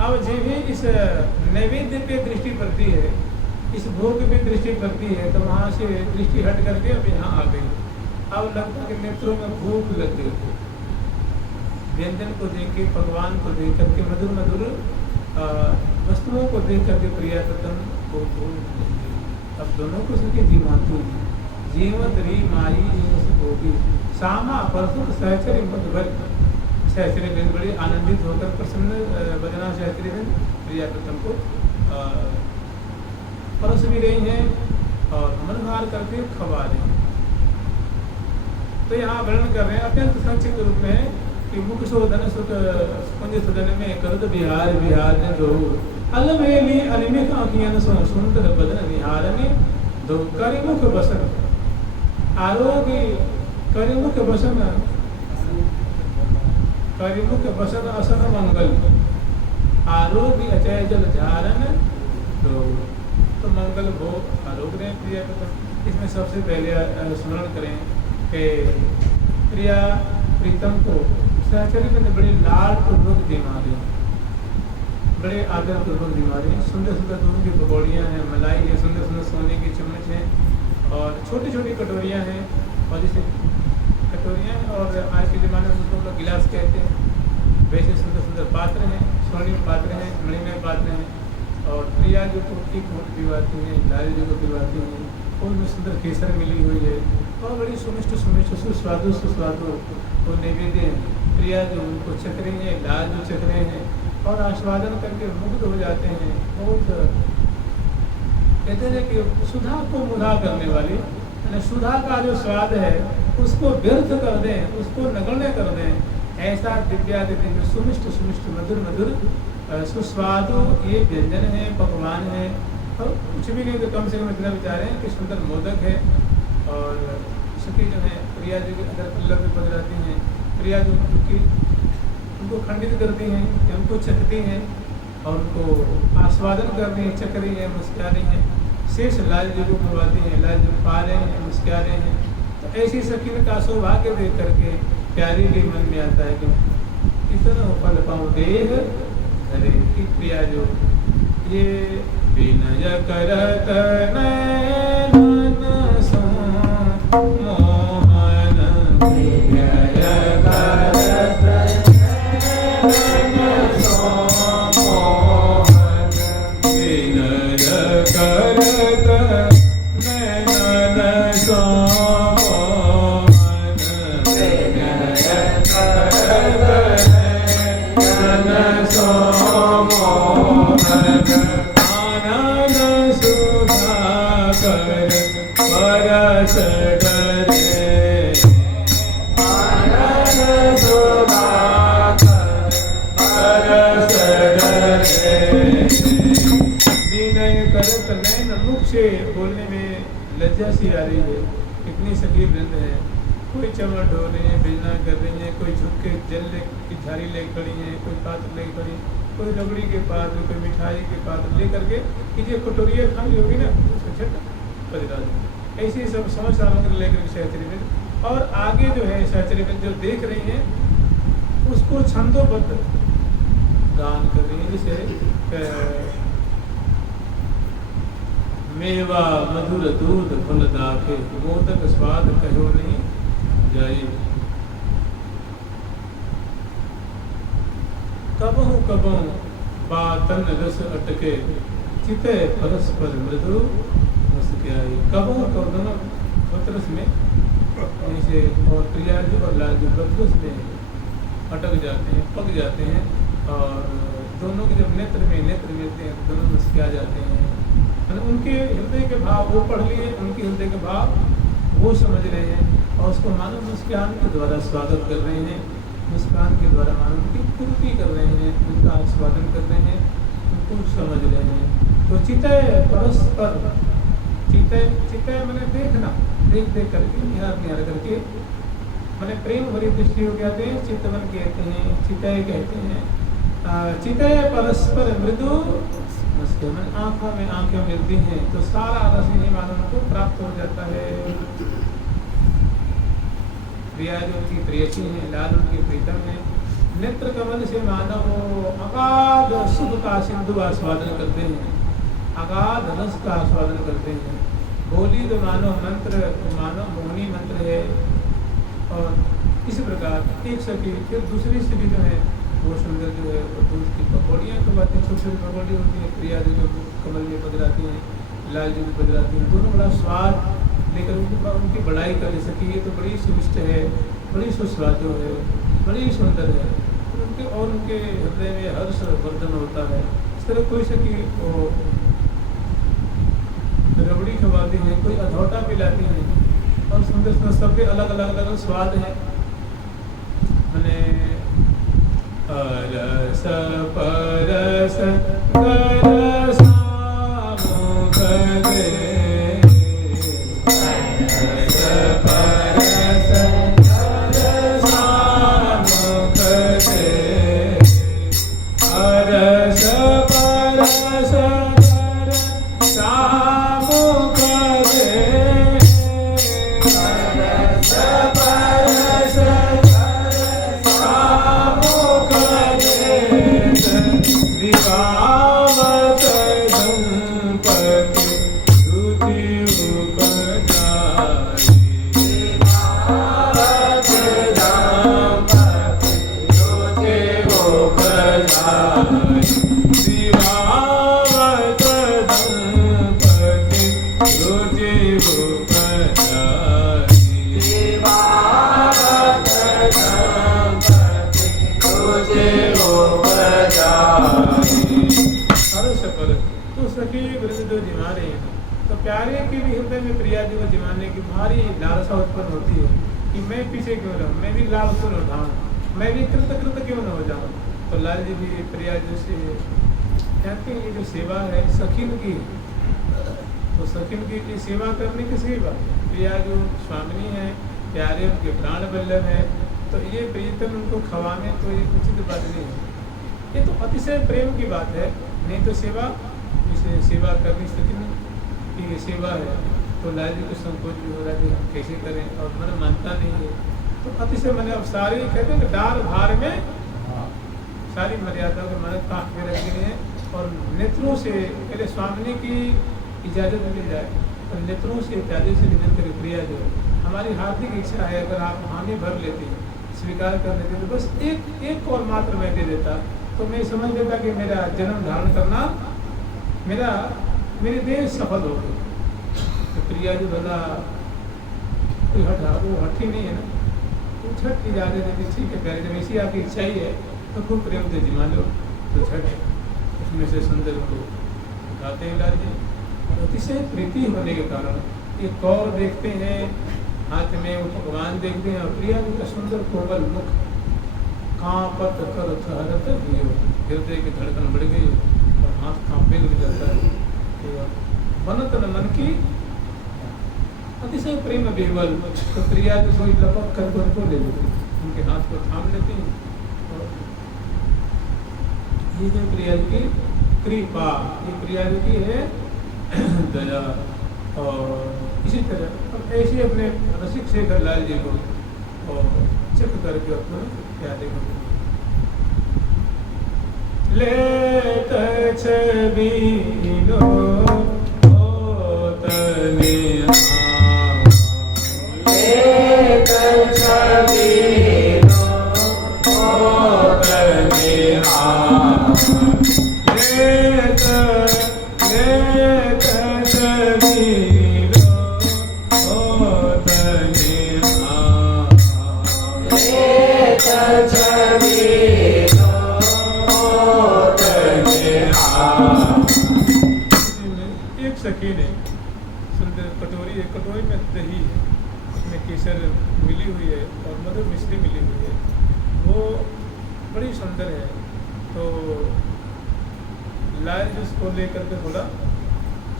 अब जब भी इस नैवेद्य पे दृष्टि पड़ती है, इस भोग पे दृष्टि पड़ती है तो वहाँ से दृष्टि हट करके अब यहाँ आ गई। अब लगता कि नेत्रों में भूख लग गई थी, व्यंजन को देख के, भगवान को देख करके, मधुर मधुर वस्तुओं को देख करके प्रिया प्रथम को अब दोनों को सके जी मानती है। जीवत री माई होगी सामा परसुख सहचरी मधुबर। सहचरी बहन बड़ी आनंदित होकर प्रसन्न बजना सहचरी बहन प्रिया प्रथम को परस भी रही हैं और मनहार करके खवा रही हैं। तो यहाँ वर्णन कर रहे हैं अत्यंत संक्षिप्त रूप में कि मुख शोधन सुख कुंज सदन में करद बिहार बिहार ने दो अलमेली अनिमित आँखियाँ सुंदर बदन निहारने दो करिमुख बसन आरोग्य करिमुख बसन करिमुख बसन असन मंगल आरोग्य अचय जल धारण तो मंगल भोग आरोग्य ने प्रिया। इसमें सबसे पहले स्मरण करें कि प्रिया प्रीतम को सहचरी में बड़े लाल पूर्वक बीमारी, बड़े आदर पूर्वक बीमारी, सुंदर सुंदर दूध की पकौड़ियाँ हैं, मलाई है, सुंदर सुंदर सोने की चम्मच हैं और छोटी छोटी कटोरियाँ हैं और जैसे कटोरियाँ हैं और आज के ज़माने में उसको लोग गिलास कहते हैं, वैसे सुंदर सुंदर पात्र हैं, स्वर्णिम पात्र हैं, मणिमय पात्र हैं। और प्रिया जो को की खोट पिवाती हैं, लाल जी को पिवाती हैं, उनमें सुंदर केसर मिली हुई है और बड़ी सुमिष्ट सुमिष्ट सुस्वादु सुस्वादु वो नैवेद्य हैं। प्रिया जो उनको चख रही हैं, लाल जो चख रहे हैं और आस्वादन करके मुग्ध हो जाते हैं। बहुत कहते हैं कि सुधा को मुधा करने वाली, सुधा का जो स्वाद है उसको व्यर्थ कर दें, उसको नगण्य कर दें, ऐसा दिव्यादि दिव्य सुमिष्ट सुमिष्ट मधुर मधुर सुस्वादु ये व्यंजन है, पकवान है। और कुछ भी नहीं तो कम से कम इतना विचारें कि सुंदर मोदक है और सखी जो है प्रिया जी के अंदर पल्लव में पधराती हैं, प्रिया जो उनको खंडित करती हैं, उनको चखती हैं और उनको आस्वादन कर रही हैं, चख रही हैं, मुस्कुरा रही हैं। शेष लाल जी को करवाती हैं, लाल जी पा रहे हैं, मुस्कुरा रहे हैं। तो ऐसी सखी का सौभाग्य देख करके प्यारी के मन में आता है कि इतना फल पाऊं देह धरे की प्रिया जो ये विनय करत नयन सो मोहन विनय करत नयन सो मोहन विनय करत नयन सो मोहन विनय करत नयन सो मोहन आनंद सुधाकर परस डरे आनंद सुधाकर परस डरे विनय करत नयन मुख से बोलने में लज्जा सी आ रही है। कितनी सखी वृंद है, कोई चमड़ ढो रही है, बिजना कर रही है, कोई झुक के जल की झाड़ी ले खड़ी है, कोई पात्र ले खड़ी, कोई रबड़ी के पात्र, कोई मिठाई के पात्र ले करके कि ये कटोरिया खाली होगी ना उसको झट बजरा दो। ऐसे सब समझ सामग्री लेकर सहचरी में और आगे जो है सहचरी में जो देख रही है उसको छंदोबद्ध गान कर रही है। जैसे मेवा मधुर दूध फल दाखे मोदक स्वाद कहो नहीं जाए कबहु कबहु बातन रस अटके चिते परस्पर मृदु मुस्काई। कबहु कबहु बतरस में ऐसे और प्रियाजू और लाजू बतरस में अटक जाते हैं, पक जाते हैं और दोनों के जब नेत्र मिलते हैं दोनों मुस्कुरा जाते हैं। उनके हृदय के भाव वो पढ़ लिए, उनके हृदय के भाव वो समझ रहे हैं और उसको मानव मुस्कान के द्वारा स्वागत कर रहे हैं, मुस्कान के द्वारा मानव उनकी पूर्ति कर रहे हैं, उनका आस्वादन कर रहे हैं, उनको समझ रहे हैं। तो चितय परस्पर चितय मैंने देखना, देख करके निहार करके मैंने प्रेम भरी दृष्टि हो जाते हैं, चित्तवन कहते हैं, चितय कहते हैं। चितय परस्पर मृदु आंखों में आंखें मिलती हैं तो सारा रस नहीं मानव को प्राप्त हो जाता है। प्रिया जो उनकी प्रेयसी है, लाल उनकी प्रीतम है। नेत्र कमल से मानव अगाध सुख का सिंधु आस्वादन करते हैं, अगाध रस का आस्वादन करते हैं। बोली तो मानव मंत्र, मानव मोहनी मंत्र है। और इस प्रकार एक सखी फिर दूसरी सखी जो है वो सुंदर जो है वो दूध की पकौड़ियाँ तो बातें छोटी छोटी पकौड़ी होती हैं। प्रिया जो कमल में पधराती हैं, लाल जी में पधराती हैं, दोनों बड़ा स्वाद लेकर उनकी बड़ाई कर सकी। ये तो बड़ी सुविष्ट है, बड़ी सुस्वादु है, बड़ी सुंदर है। उनके और उनके हृदय में हर्ष वर्धन होता है। इस तरह कोई सखी वो रबड़ी खवाती है, कोई अधौटा पिलाती है और सुंदर सुंदर सबके अलग अलग स्वाद है। मैंने रस परस रस मुख दे रस परस रस मुख दे रस परस रस मुख दे रस परस दिवावत दंपति तुझी उपजाई दिवावत दंपति तुझी उपजाई दिवावत दंपति तुझी उपजाई दिवावत दंपति तुझी तो सखी वृद्ध जो जिमा रहे हैं तो प्यारे के भी हृदय में प्रिया जी को जिमाने की भारी लालसा उत्पन्न होती है कि मैं पीछे क्यों रहूँ, मैं भी लाल क्यों न उठाऊँ, मैं भी कृत क्यों न हो जाऊँ। तो लाल जी भी प्रिया जी से कहते हैं ये जो सेवा है सखीन की, तो सखीन की ये सेवा करने की सेवा प्रिया जो स्वामिनी है, प्यारे उनके प्राण बल्लभ है, तो ये प्रीतम उनको खवाने तो ये उचित बात नहीं है। ये तो अतिशय प्रेम की बात है, नहीं तो सेवा इसे सेवा करनी सकी कि ये सेवा है। तो लाल जी को संकोच भी हो रहा है कि हम कैसे करें और मन मानता नहीं है। तो अतिशय मैंने अब सारे कहते हैं डाल भार में सारी मर्यादाओं के मन काट के रख दिए हैं और नेत्रों से पहले स्वामिनी की इजाज़त मिल जाए और नेत्रों से प्यारे से निवेदन करें, प्रिया जो हमारी हार्दिक इच्छा है, अगर आप हामी भर लेते हैं, स्वीकार कर लेते तो बस एक और मात्र मैं दे देता तो मैं समझ लेता कि मेरा जन्म धारण करना मेरी देह सफल हो गई। तो प्रिया जो भला कोई वो हठी नहीं है ना, वो छठ की इजाज़त देती, ठीक है प्यारे, जब ऐसी आपकी इच्छा ही है तो खूब प्रेम से जिमा लो। तो छठ उसमें से सुंदर को गाते हैं लाल जी, और अतिशय प्रीति होने के कारण एक कौर देखते हैं, हाथ में वो भगवान देखते हैं और प्रिया जी का सुंदर कोमल मुख कांपत कर ठहरत दियो, हृदय की धड़कन बढ़ गई और हाथ कांपने लग जाता है। बनत न मन की अतिशय प्रेम बेवल, तो प्रिया जो कोई लपक कर उनको ले लेती, उनके हाथ को थाम लेती हैं। और ये जो प्रिया जी की कृपा, ये प्रिया जी की है दया। और इसी तरह हम ऐसे अपने रसिक शेखर लाल जी को और चेक करके अपने प्यारे को ले छबीलो तने सखी ने सुंदर कटोरी में दही है, उसमें केसर मिली हुई है और मधुर मिश्री मिली हुई है, वो बड़ी सुंदर है। तो लाल जी उसको लेकर के थोड़ा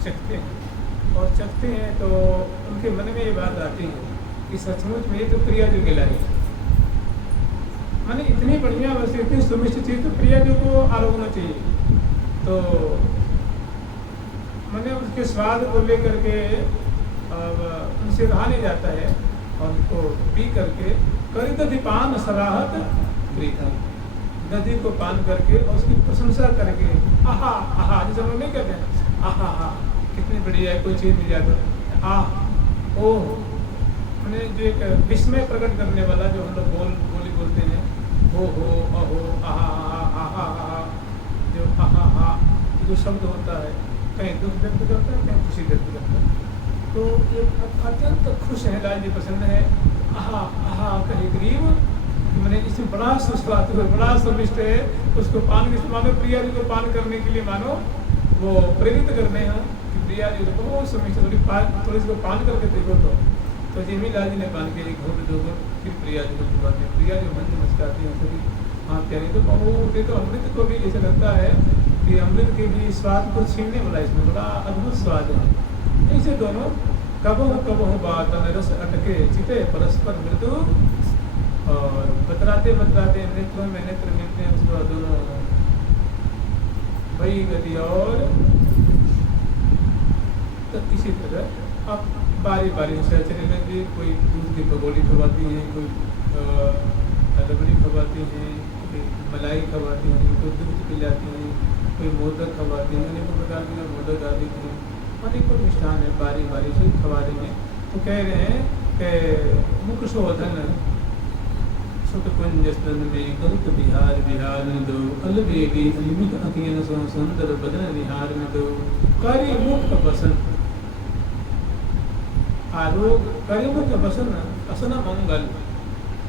चखते हैं और चखते हैं तो उनके मन में ये बात आती है कि सचमुच में ये तो प्रिया जी गिलाई, माने इतनी बढ़िया वैसे इतनी सुमिष्ट चीज़ तो प्रिया जी को आरोगना चाहिए। तो मैंने उसके स्वाद को लेकर के उनसे रहा नहीं जाता है और उनको पी करके करी दधिपान सराहत प्रीता, दधी को पान करके और उसकी प्रशंसा करके आहा आहा, जैसे हम लोग नहीं कहते हैं आहा हा कितनी बढ़िया है, कोई चीज़ मिल जाता आह ओह, मैंने जो एक विस्मय प्रकट करने वाला जो हम लोग बोली बोलते हैं हो अहो आहा आहा आहा, जो आहा हा जो शब्द होता है कहीं दुख व्यक्त करता है कहीं खुशी व्यक्त करता है। तो ये अत्यंत खुश है, लाल जी प्रसन्न है, आहा आहा कहीं गरीब, मैंने इसमें बड़ा सुस्वाद बड़ा स्वादिष्ट है, उसको पान के मानो प्रिया जी को पान करने के लिए मानो वो प्रेरित करने हैं कि प्रिया जी को बहुत स्वादिष्ट, थोड़ी इसको पान करके देखो। तो जिमी लाल जी ने पान के एक घूट दो घूट फिर प्रिया जी को छुपाते हैं, प्रिया जी मन मुस्काती हैं सभी हाँ प्यारी, तो बहुत तो अमृत को भी ऐसा लगता है कि अमृत के भी स्वाद को छीनने वाला इसमें बड़ा अद्भुत स्वाद है। ऐसे दोनों कबो बात रस अटके चिते परस्पर मृदु, और बतराते नेत्रों में नेत्र मिलते हैं, उसको दोनों वही गति। और तो इसी तरह अब बारी से चले गए, कोई दूध की पकौड़ी खवाती है, कोई रबड़ी खवाती हैं, कोई मलाई खवाती हैं, कोई दूध पिलाती हैं, कोई मोदक खवाती हैं, अनेकों प्रकार के मोदक आदि हैं, अनेकों मिष्ठान है बारी से खवा रहे हैं। तो कह रहे हैं कि मुख शोधन सुत कुंज स्तन में करुत बिहार में दो, अलबेगी अनिमित अखियन सो सुंदर बदन निहार में दो, करी मुख बसन आरोग, करी मुख बसन असन मंगल,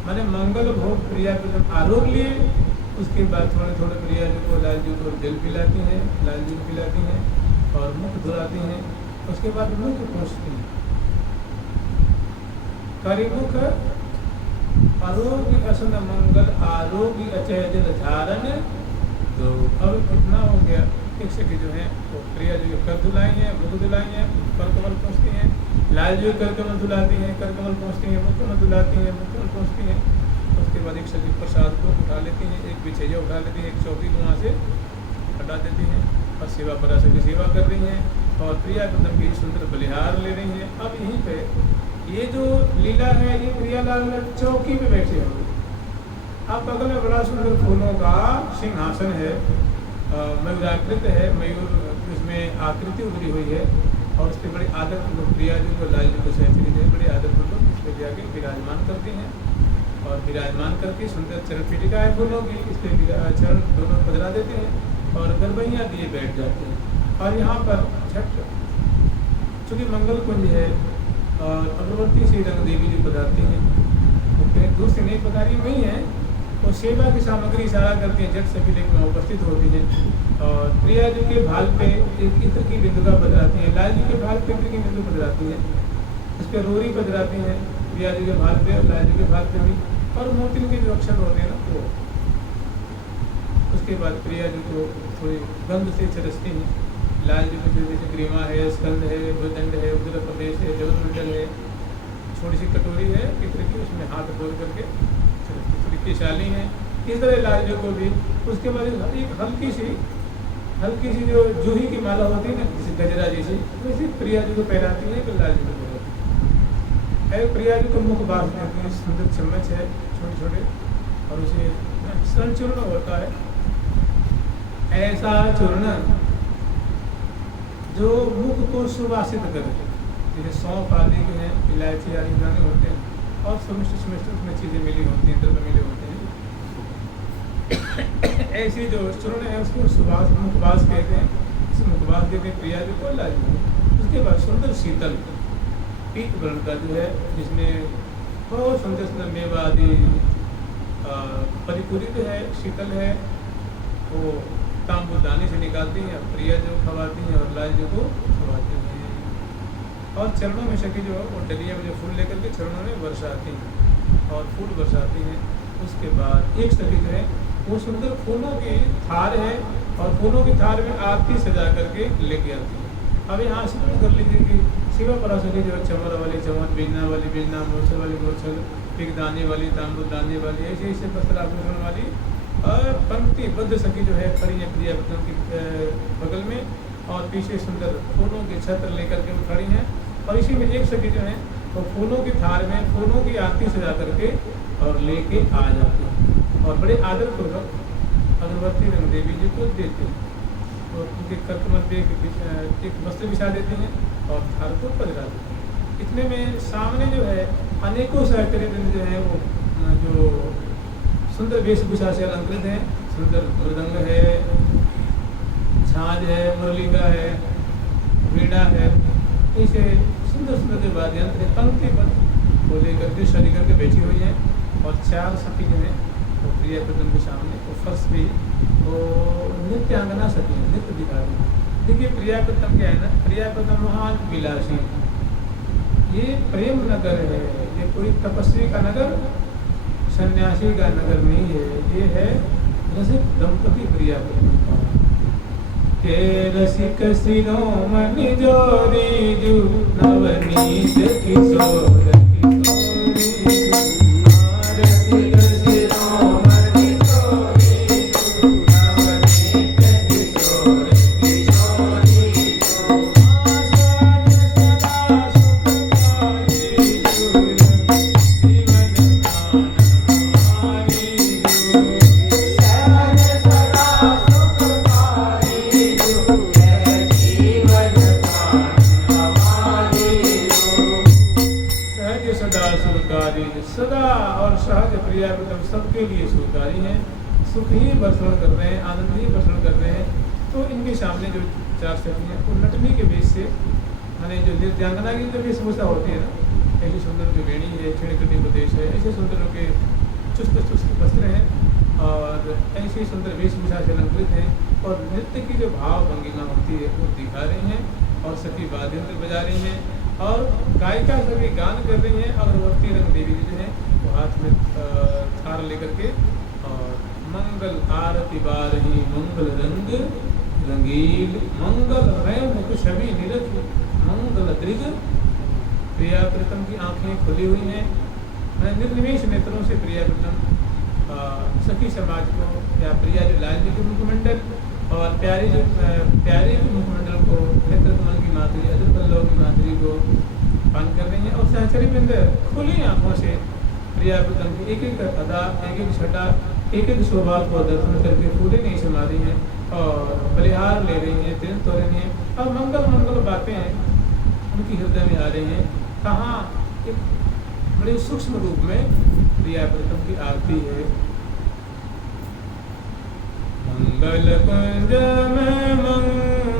मैंने मंगल भोग प्रिया को जब आरोग लिए उसके बाद थोड़े प्रिया जी को लाल जी को जल पिलाती हैं, लाल जी को पिलाती हैं और मुख धुलाती हैं, उसके बाद मुख पोंछती हैं। करिमुख आरोग्य असन मंगल आरोग्य अचय जल धारण। तो अब कितना हो गया, एक से जो है वो प्रिया जी को कर धुलाई हैं, मुख धुलाई हैं, कर कमल पहुँचती हैं, लाल जी कर कमल धुलाती हैं, कर कमल पहुँचती हैं, मुख कमल धुलाती हैं, मुख कमल पहुँचती हैं। उसके बाद एक सजी प्रसाद को उठा लेती हैं, एक बिछैया उठा लेती हैं, एक चौकी को वहाँ से हटा देती हैं और सेवा पराशर की सेवा कर रही हैं और प्रिया कुंदन की सुंदर बलिहार ले रही हैं। अब यहीं पे ये जो लीला है ये प्रियालाल चौकी पे बैठे होंगे, अब बगल में बड़ा सुंदर फूलों का सिंहासन है, मयूराकृत है, मयूर उसमें आकृति उभरी हुई है और उस पर बड़े आदर पूर्वक प्रिया जी को लाल जी को सहचरी जी बड़े आदर पूर्वक इस पर जाके विराजमान करती हैं और विराजमान करके सुंदर चरण पीठिका है फूलों की, इस पर चरण दोनों पधरा देते हैं और गरबैयाँ दिए बैठ जाते हैं। और यहाँ पर छठ चूँकि मंगल कुंज है और अगरबत्ती से रंग देवी जी पधारती हैं, तो कहीं दूर से नहीं पधारी वही हैं, तो सेवा की सामग्री इशारा करती हैं, जट सभी लेख में उपस्थित होती हैं और प्रिया जी के भाल पे एक इत्र की बिंदुका पधराती हैं, लाल जी के भाल पे इत्र की बिंदु पधराती हैं, उस पर रोरी पधराती हैं प्रिया जी के भाल पे और लाल जी के भाल पे भी, और मोतिन के जो अक्षर होते हैं ना वो। उसके बाद प्रिया जी को थोड़ी गंध से चरसती हैं, लाल जी को जैसे ग्रीमा है, स्कंद है, भूदंड है, उत्तर प्रदेश है, जगन्मंडल है, छोटी सी कटोरी है पितर की, उसमें हाथ बोल करके थोड़ी केशाली है, इस तरह लाल जी को भी। उसके बाद एक हल्की सी जो जूही की माला होती है ना, जैसे गजरा जैसी, वैसे प्रिया जी को पहनाती है, तो लाल जी को पहनाती है। प्रिया जी को मुख बांध देती है, सुंदर चम्मच है छोटे छोटे, और उसे संचूर्ण होता है, ऐसा चूर्ण जो मुख को सुवासित करे, जैसे सौंफ आदि के हैं, इलायची आदि दाने होते हैं और सुमिष्ट उसमें चीज़ें मिली होती हैं, द्रव्य मिले होते हैं। ऐसी जो चूर्ण है उसको सुवास मुखवास कहते हैं, इस मुखवास कहते हैं प्रिया जी को, लाल जी को। उसके बाद सुंदर शीतल पीत वर्ण का जो है, जिसमें बहुत सुंदर सुंदर मेवा आदि परिपूरित है, शीतल है, वो तांबूदानी से निकालती हैं, प्रिया जी को खवाती हैं और लाल जी को खवाती हैं। और चरणों में सखी जो वो डलिया में जो फूल लेकर के चरणों में बरसाती हैं और फूल बरसाती हैं। उसके बाद एक सखी जो है वो सुंदर फूलों की थार है और फूलों की थार में आरती सजा करके लेके आती है। अब यहाँ स्मरण कर लीजिए कि शिवा पराशरी जो है चमर वाली चमर, बीजना वाली बीजना, मूर्छल वाली मूर्छल, पिगदानी वाली, तांबूदानी वाली, ऐसे ऐसे वस्त्राभूषण वाली पंक्ति बद्ध सखी जो है खड़ी है प्रिया की बगल में, और पीछे सुंदर फूलों के छत्र लेकर के वो खड़ी हैं। और इसी में एक सखी जो है वो फूलों की थार में फूलों की आरती सजा करके और लेके आ जाती हैं और बड़े आदर पूर्वक अगरबत्ती रंग देवी जी को देते हैं और उनके कर्कमल पे एक वस्त्र बिछा देते हैं और थार को पधरा देते हैं। इतने में सामने जो है अनेकों सहचरी जो है वो जो सुंदर वेशभूषा से अलंकृत हैं, सुंदर मृदंग है, झांझ है, मुरलिका है, वीणा है, ऐसे सुंदर सुंदर जो वाद्यंत्र है पंक्तिबद्ध वो लेकर के सज करके बैठी हुई हैं। और चार सखी जो है वो प्रिया प्रथम के सामने वो फर्श भी वो नृत्यांगना सखी है, नृत्य दिखा रही है। देखिए प्रिया प्रथम क्या है ना, प्रिया प्रथम महान विलासी, ये प्रेम नगर है, ये कोई तपस्वी का नगर, सन्यासी का नगर नहीं है, ये है रसिक दंपति प्रिया प्रथम के रसिक शिरोमणि जोरी जू नवनीत किशोर सदा और सहज प्रिया प्रथम सबके लिए सुखकारी हैं, सुख ही बरसण कर रहे हैं, आनंद ही बरसण कर रहे हैं। तो इनके सामने जो चार सखी हैं वो नटनी के वेश से, माने जो नृत्यांगना की जो वेशभूषा होती है ना, ऐसी सुंदर जो वेणी है, छेड़कटी प्रदेश है, ऐसे सुंदर के चुस्त वस्त्र हैं और ऐसी सुंदर वेशभूषा से अलंकृत हैं और नृत्य की जो भाव भंगिमा होती है वो दिखा रही हैं और सखी वाद्यंत्र बजा रही हैं और गायिका सभी गान कर रही हैं। अगरबत्ती रंग देवी जी जो है वो हाथ में थार लेकर के और मंगल आरती बारही मंगल रंग रंगील मंगल रय मुख छवि निरत मंगल दृग। प्रिया प्रीतम की आंखें खुली हुई हैं, निर्निमेष नेत्रों से प्रिया प्रीतम सखी समाज को या प्रिया जो लाल जी के मुखमंडल और प्यारे के मुखमंडल को नेत्र कमल की माधुरी, अजर पल्लव की माधुरी को पान कर रही हैं और सहचरी बिंद खुली आंखों से प्रिया प्रीतम की एक एक अदा, एक एक छटा, एक एक शोभा को दर्शन करके फूले नहीं समा रही हैं और बलिहार ले रही हैं, तिल तो रही हैं और मंगल मंगल बातें उनकी हृदय में आ रही हैं। कहाँ एक बड़े सूक्ष्म रूप में प्रिया प्रीतम की आरती है। मंगल कुंज में मंगल आरती,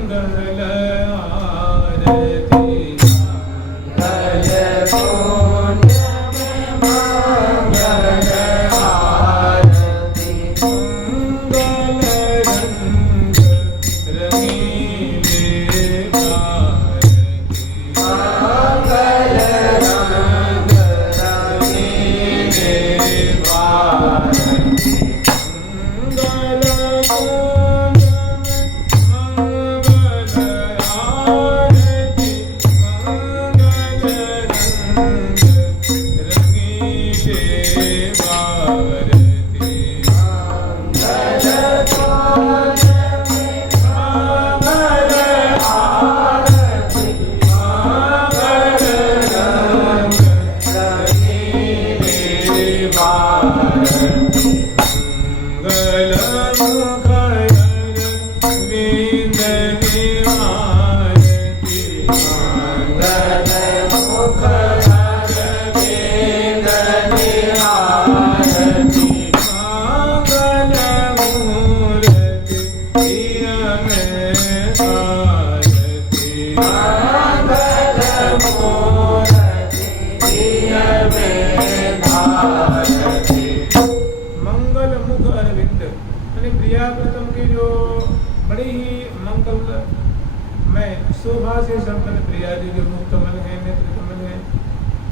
शोभा से संपन्न प्रिया जी जो मुख कमल है, नेत्र कमल है,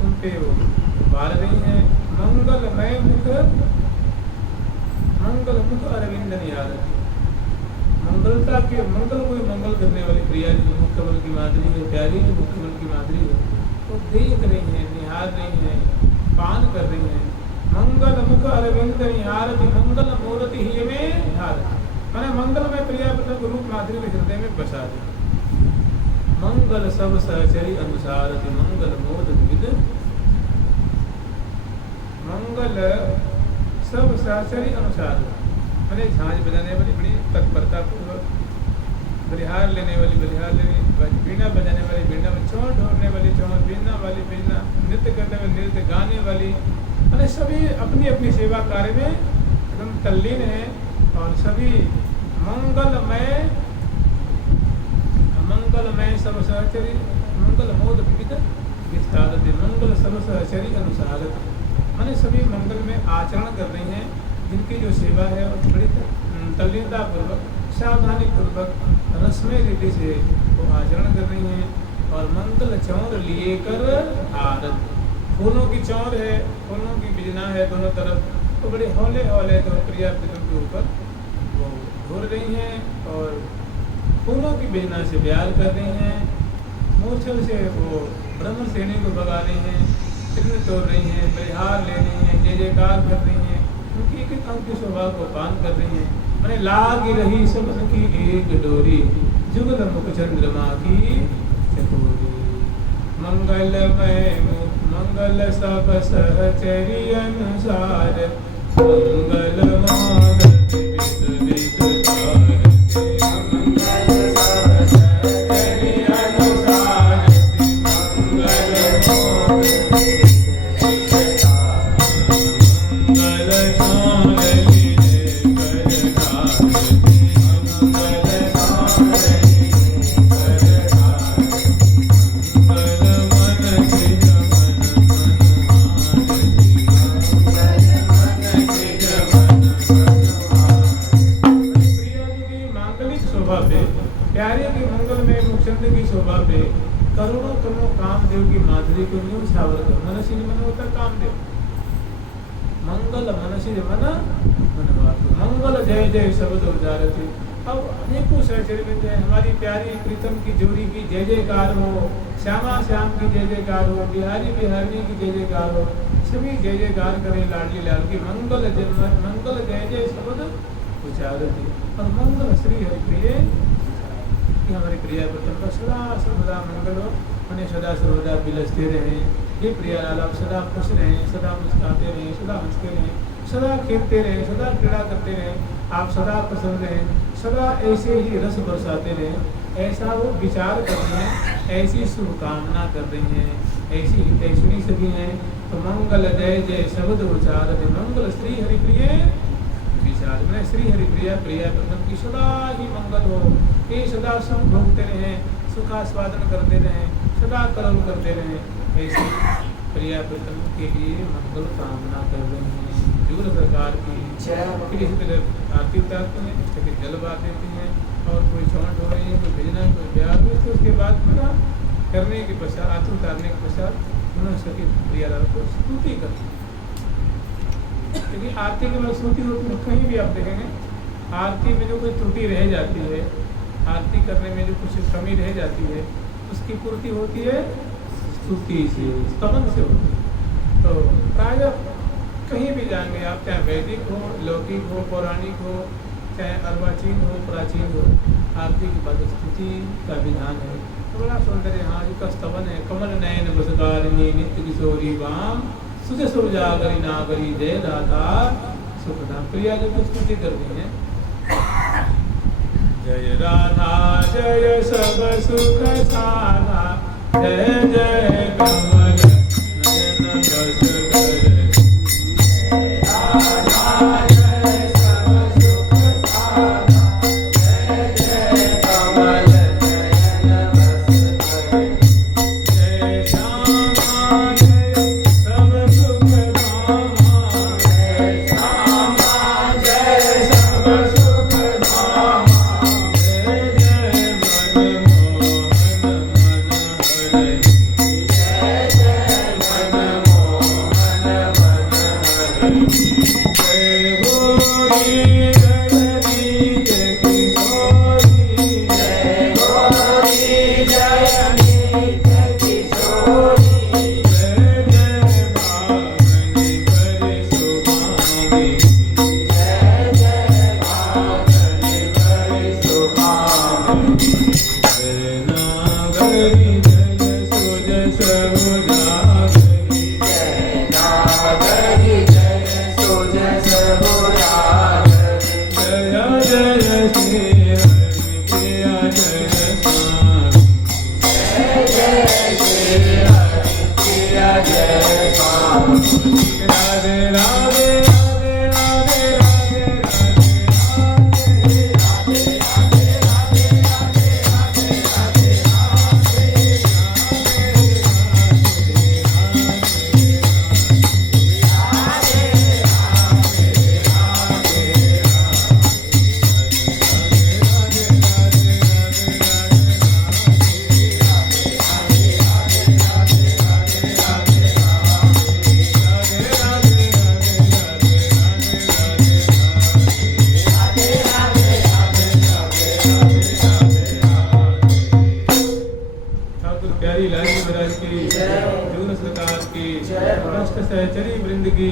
उन पे वो बाल रही है। मंगलमय मुख, मंगल मुख अरविंद निहारती, मंगलता के मंगल को मंगल करने वाली प्रिया जी जो मुख कमल की माधुरी है, प्यारी जो मुख कमल की माधुरी है, वो देख रही है, निहार रही है, पान कर रही है। मंगल मुख अरविंद निहारती, मंगल मूर्ति ही में निहारती, मैंने मंगल में प्रिया प्रीतम रूप माधुरी के हृदय में बसा दी। मंगल सब सहचरी अनुसार, मंगल मोद विद, मंगल सब सहचरी अनुसार, मैंने झांझ बजाने वाली बड़ी तत्परता पूर्वक, बलिहार लेने वाली बलिहार लेने, बीना बजाने वाली बीना, चौर ढोरने वाली चौर, बीना वाली बीना, नृत्य करने वाली नृत्य, गाने वाली, मैंने सभी अपनी अपनी सेवा कार्य में एकदम तल्लीन है। और सभी मंगलमय, मंगलमय सब सहचरी, मंगल मोद विविध विस्तारत, मंगल सब सहचरी अनुसार, माने सभी मंगल में आचरण कर रही हैं, जिनकी जो सेवा है वो बड़ी तल्लीनता पूर्वक, सावधानी पूर्वक, रस्में रीति से वो आचरण कर रही हैं। और मंगल चौर लिए कर आरत, फूलों की चौर है, फूलों की बिजना है दोनों तरफ, तो बड़े हौले हौले तो प्रिया प्रीतम के ऊपर वो घूर रही हैं और फूलों की बिजना से प्यार कर रही हैं। मूर्छल से वो ब्रह्म श्रेणी को भगा रही हैं, चिन्ह तोड़ रही हैं, बलिहार ले रही हैं, जय जयकार कर रही हैं, उनकी एक एक अंग की शोभा को पान कर रही हैं। मैंने लाग रही सबन की एक डोरी, जुगल मुख चंद्रमा की चकोरी, मंगलमय मंगल सब सहचरी अनुसार, मंगल माधव विद करोड़ों करोड़ों कामदेव की माधुरी को न्यूछावर कर, मनसी मन होता कामदेव, मंगल मनसी मन मनवातु, मंगल जय जय शब्द उजारती। अब अनेकों सहचर्य में जय, हमारी प्यारी प्रीतम की जोड़ी की जय जयकार हो, श्यामा श्याम की जय जयकार हो, बिहारी बिहारी की जय जयकार हो, सभी जय जयकार करें लाडली लाल की, मंगल जय जय शब्द उचारती। और मंगल श्री हरिप्रिय कि हमारी प्रिया प्रीतम का सदा सर्वदा मंगल हो, उन्हें सदा सर्वदा बिलसते रहे। हे प्रियालाल आप सदा खुश रहें, सदा मुस्कुराते रहें, सदा हंसते रहें, सदा खेलते रहें, सदा क्रीड़ा करते रहें, आप सदा प्रसन्न रहें, सदा ऐसे ही रस बरसाते रहें, ऐसा वो विचार कर रहे हैं, ऐसी शुभकामना कर रही हैं, ऐसी हितैषणी सभी हैं। तो मंगल जय जय शब्द उचार मंगल श्री हरिप्रिय विचार में श्री हरिप्रिया प्रिया प्रथम की सदा ही मंगल हो, ये सदा सुख भोगते रहें, सुखास्वादन करते रहें, सदा कर्म करते रहें, ऐसे प्रिया प्रथम के लिए मंगल कामना कर रहे हैं। जुगल सरकार की फिर इसी तरह आरती उतारते हैं, फिर जल बात देते हैं, और कोई चौंट हो रही है, कोई भेजना, कोई ब्याह हुई, तो उसके बाद पुनः करने के पश्चात आरती उतारने के पश्चात पुनः सभी प्रियालाल को स्तुति करते हैं। क्योंकि आरती के बाद स्तुति होती है, कहीं भी आप देखेंगे आरती में जो कोई त्रुटि रह जाती है, आरती करने में जो कुछ कमी रह जाती है, उसकी पूर्ति होती है स्तुति से, स्तवन से होती है। तो प्रायः कहीं भी जाएंगे आप, चाहे वैदिक हो, लौकिक हो, पौराणिक हो, चाहे अर्वाचीन हो, प्राचीन हो, आरती के बाद स्तुति का विधान है। तो बड़ा सौंदर्य यहाँ का स्तवन है। कमल नयन बसकारिणी नित्य किशोरी वाम सुज सुजागरी नागरी जय दाता सुखदाम। प्रिया जो कुछ स्तुति कर रही है, जय राधा जय सब सुख साधा, जय जय कमल नयन बसकर सहचरी वृंद की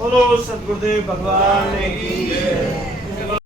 बोलो सतगुरुदेव भगवान की जय।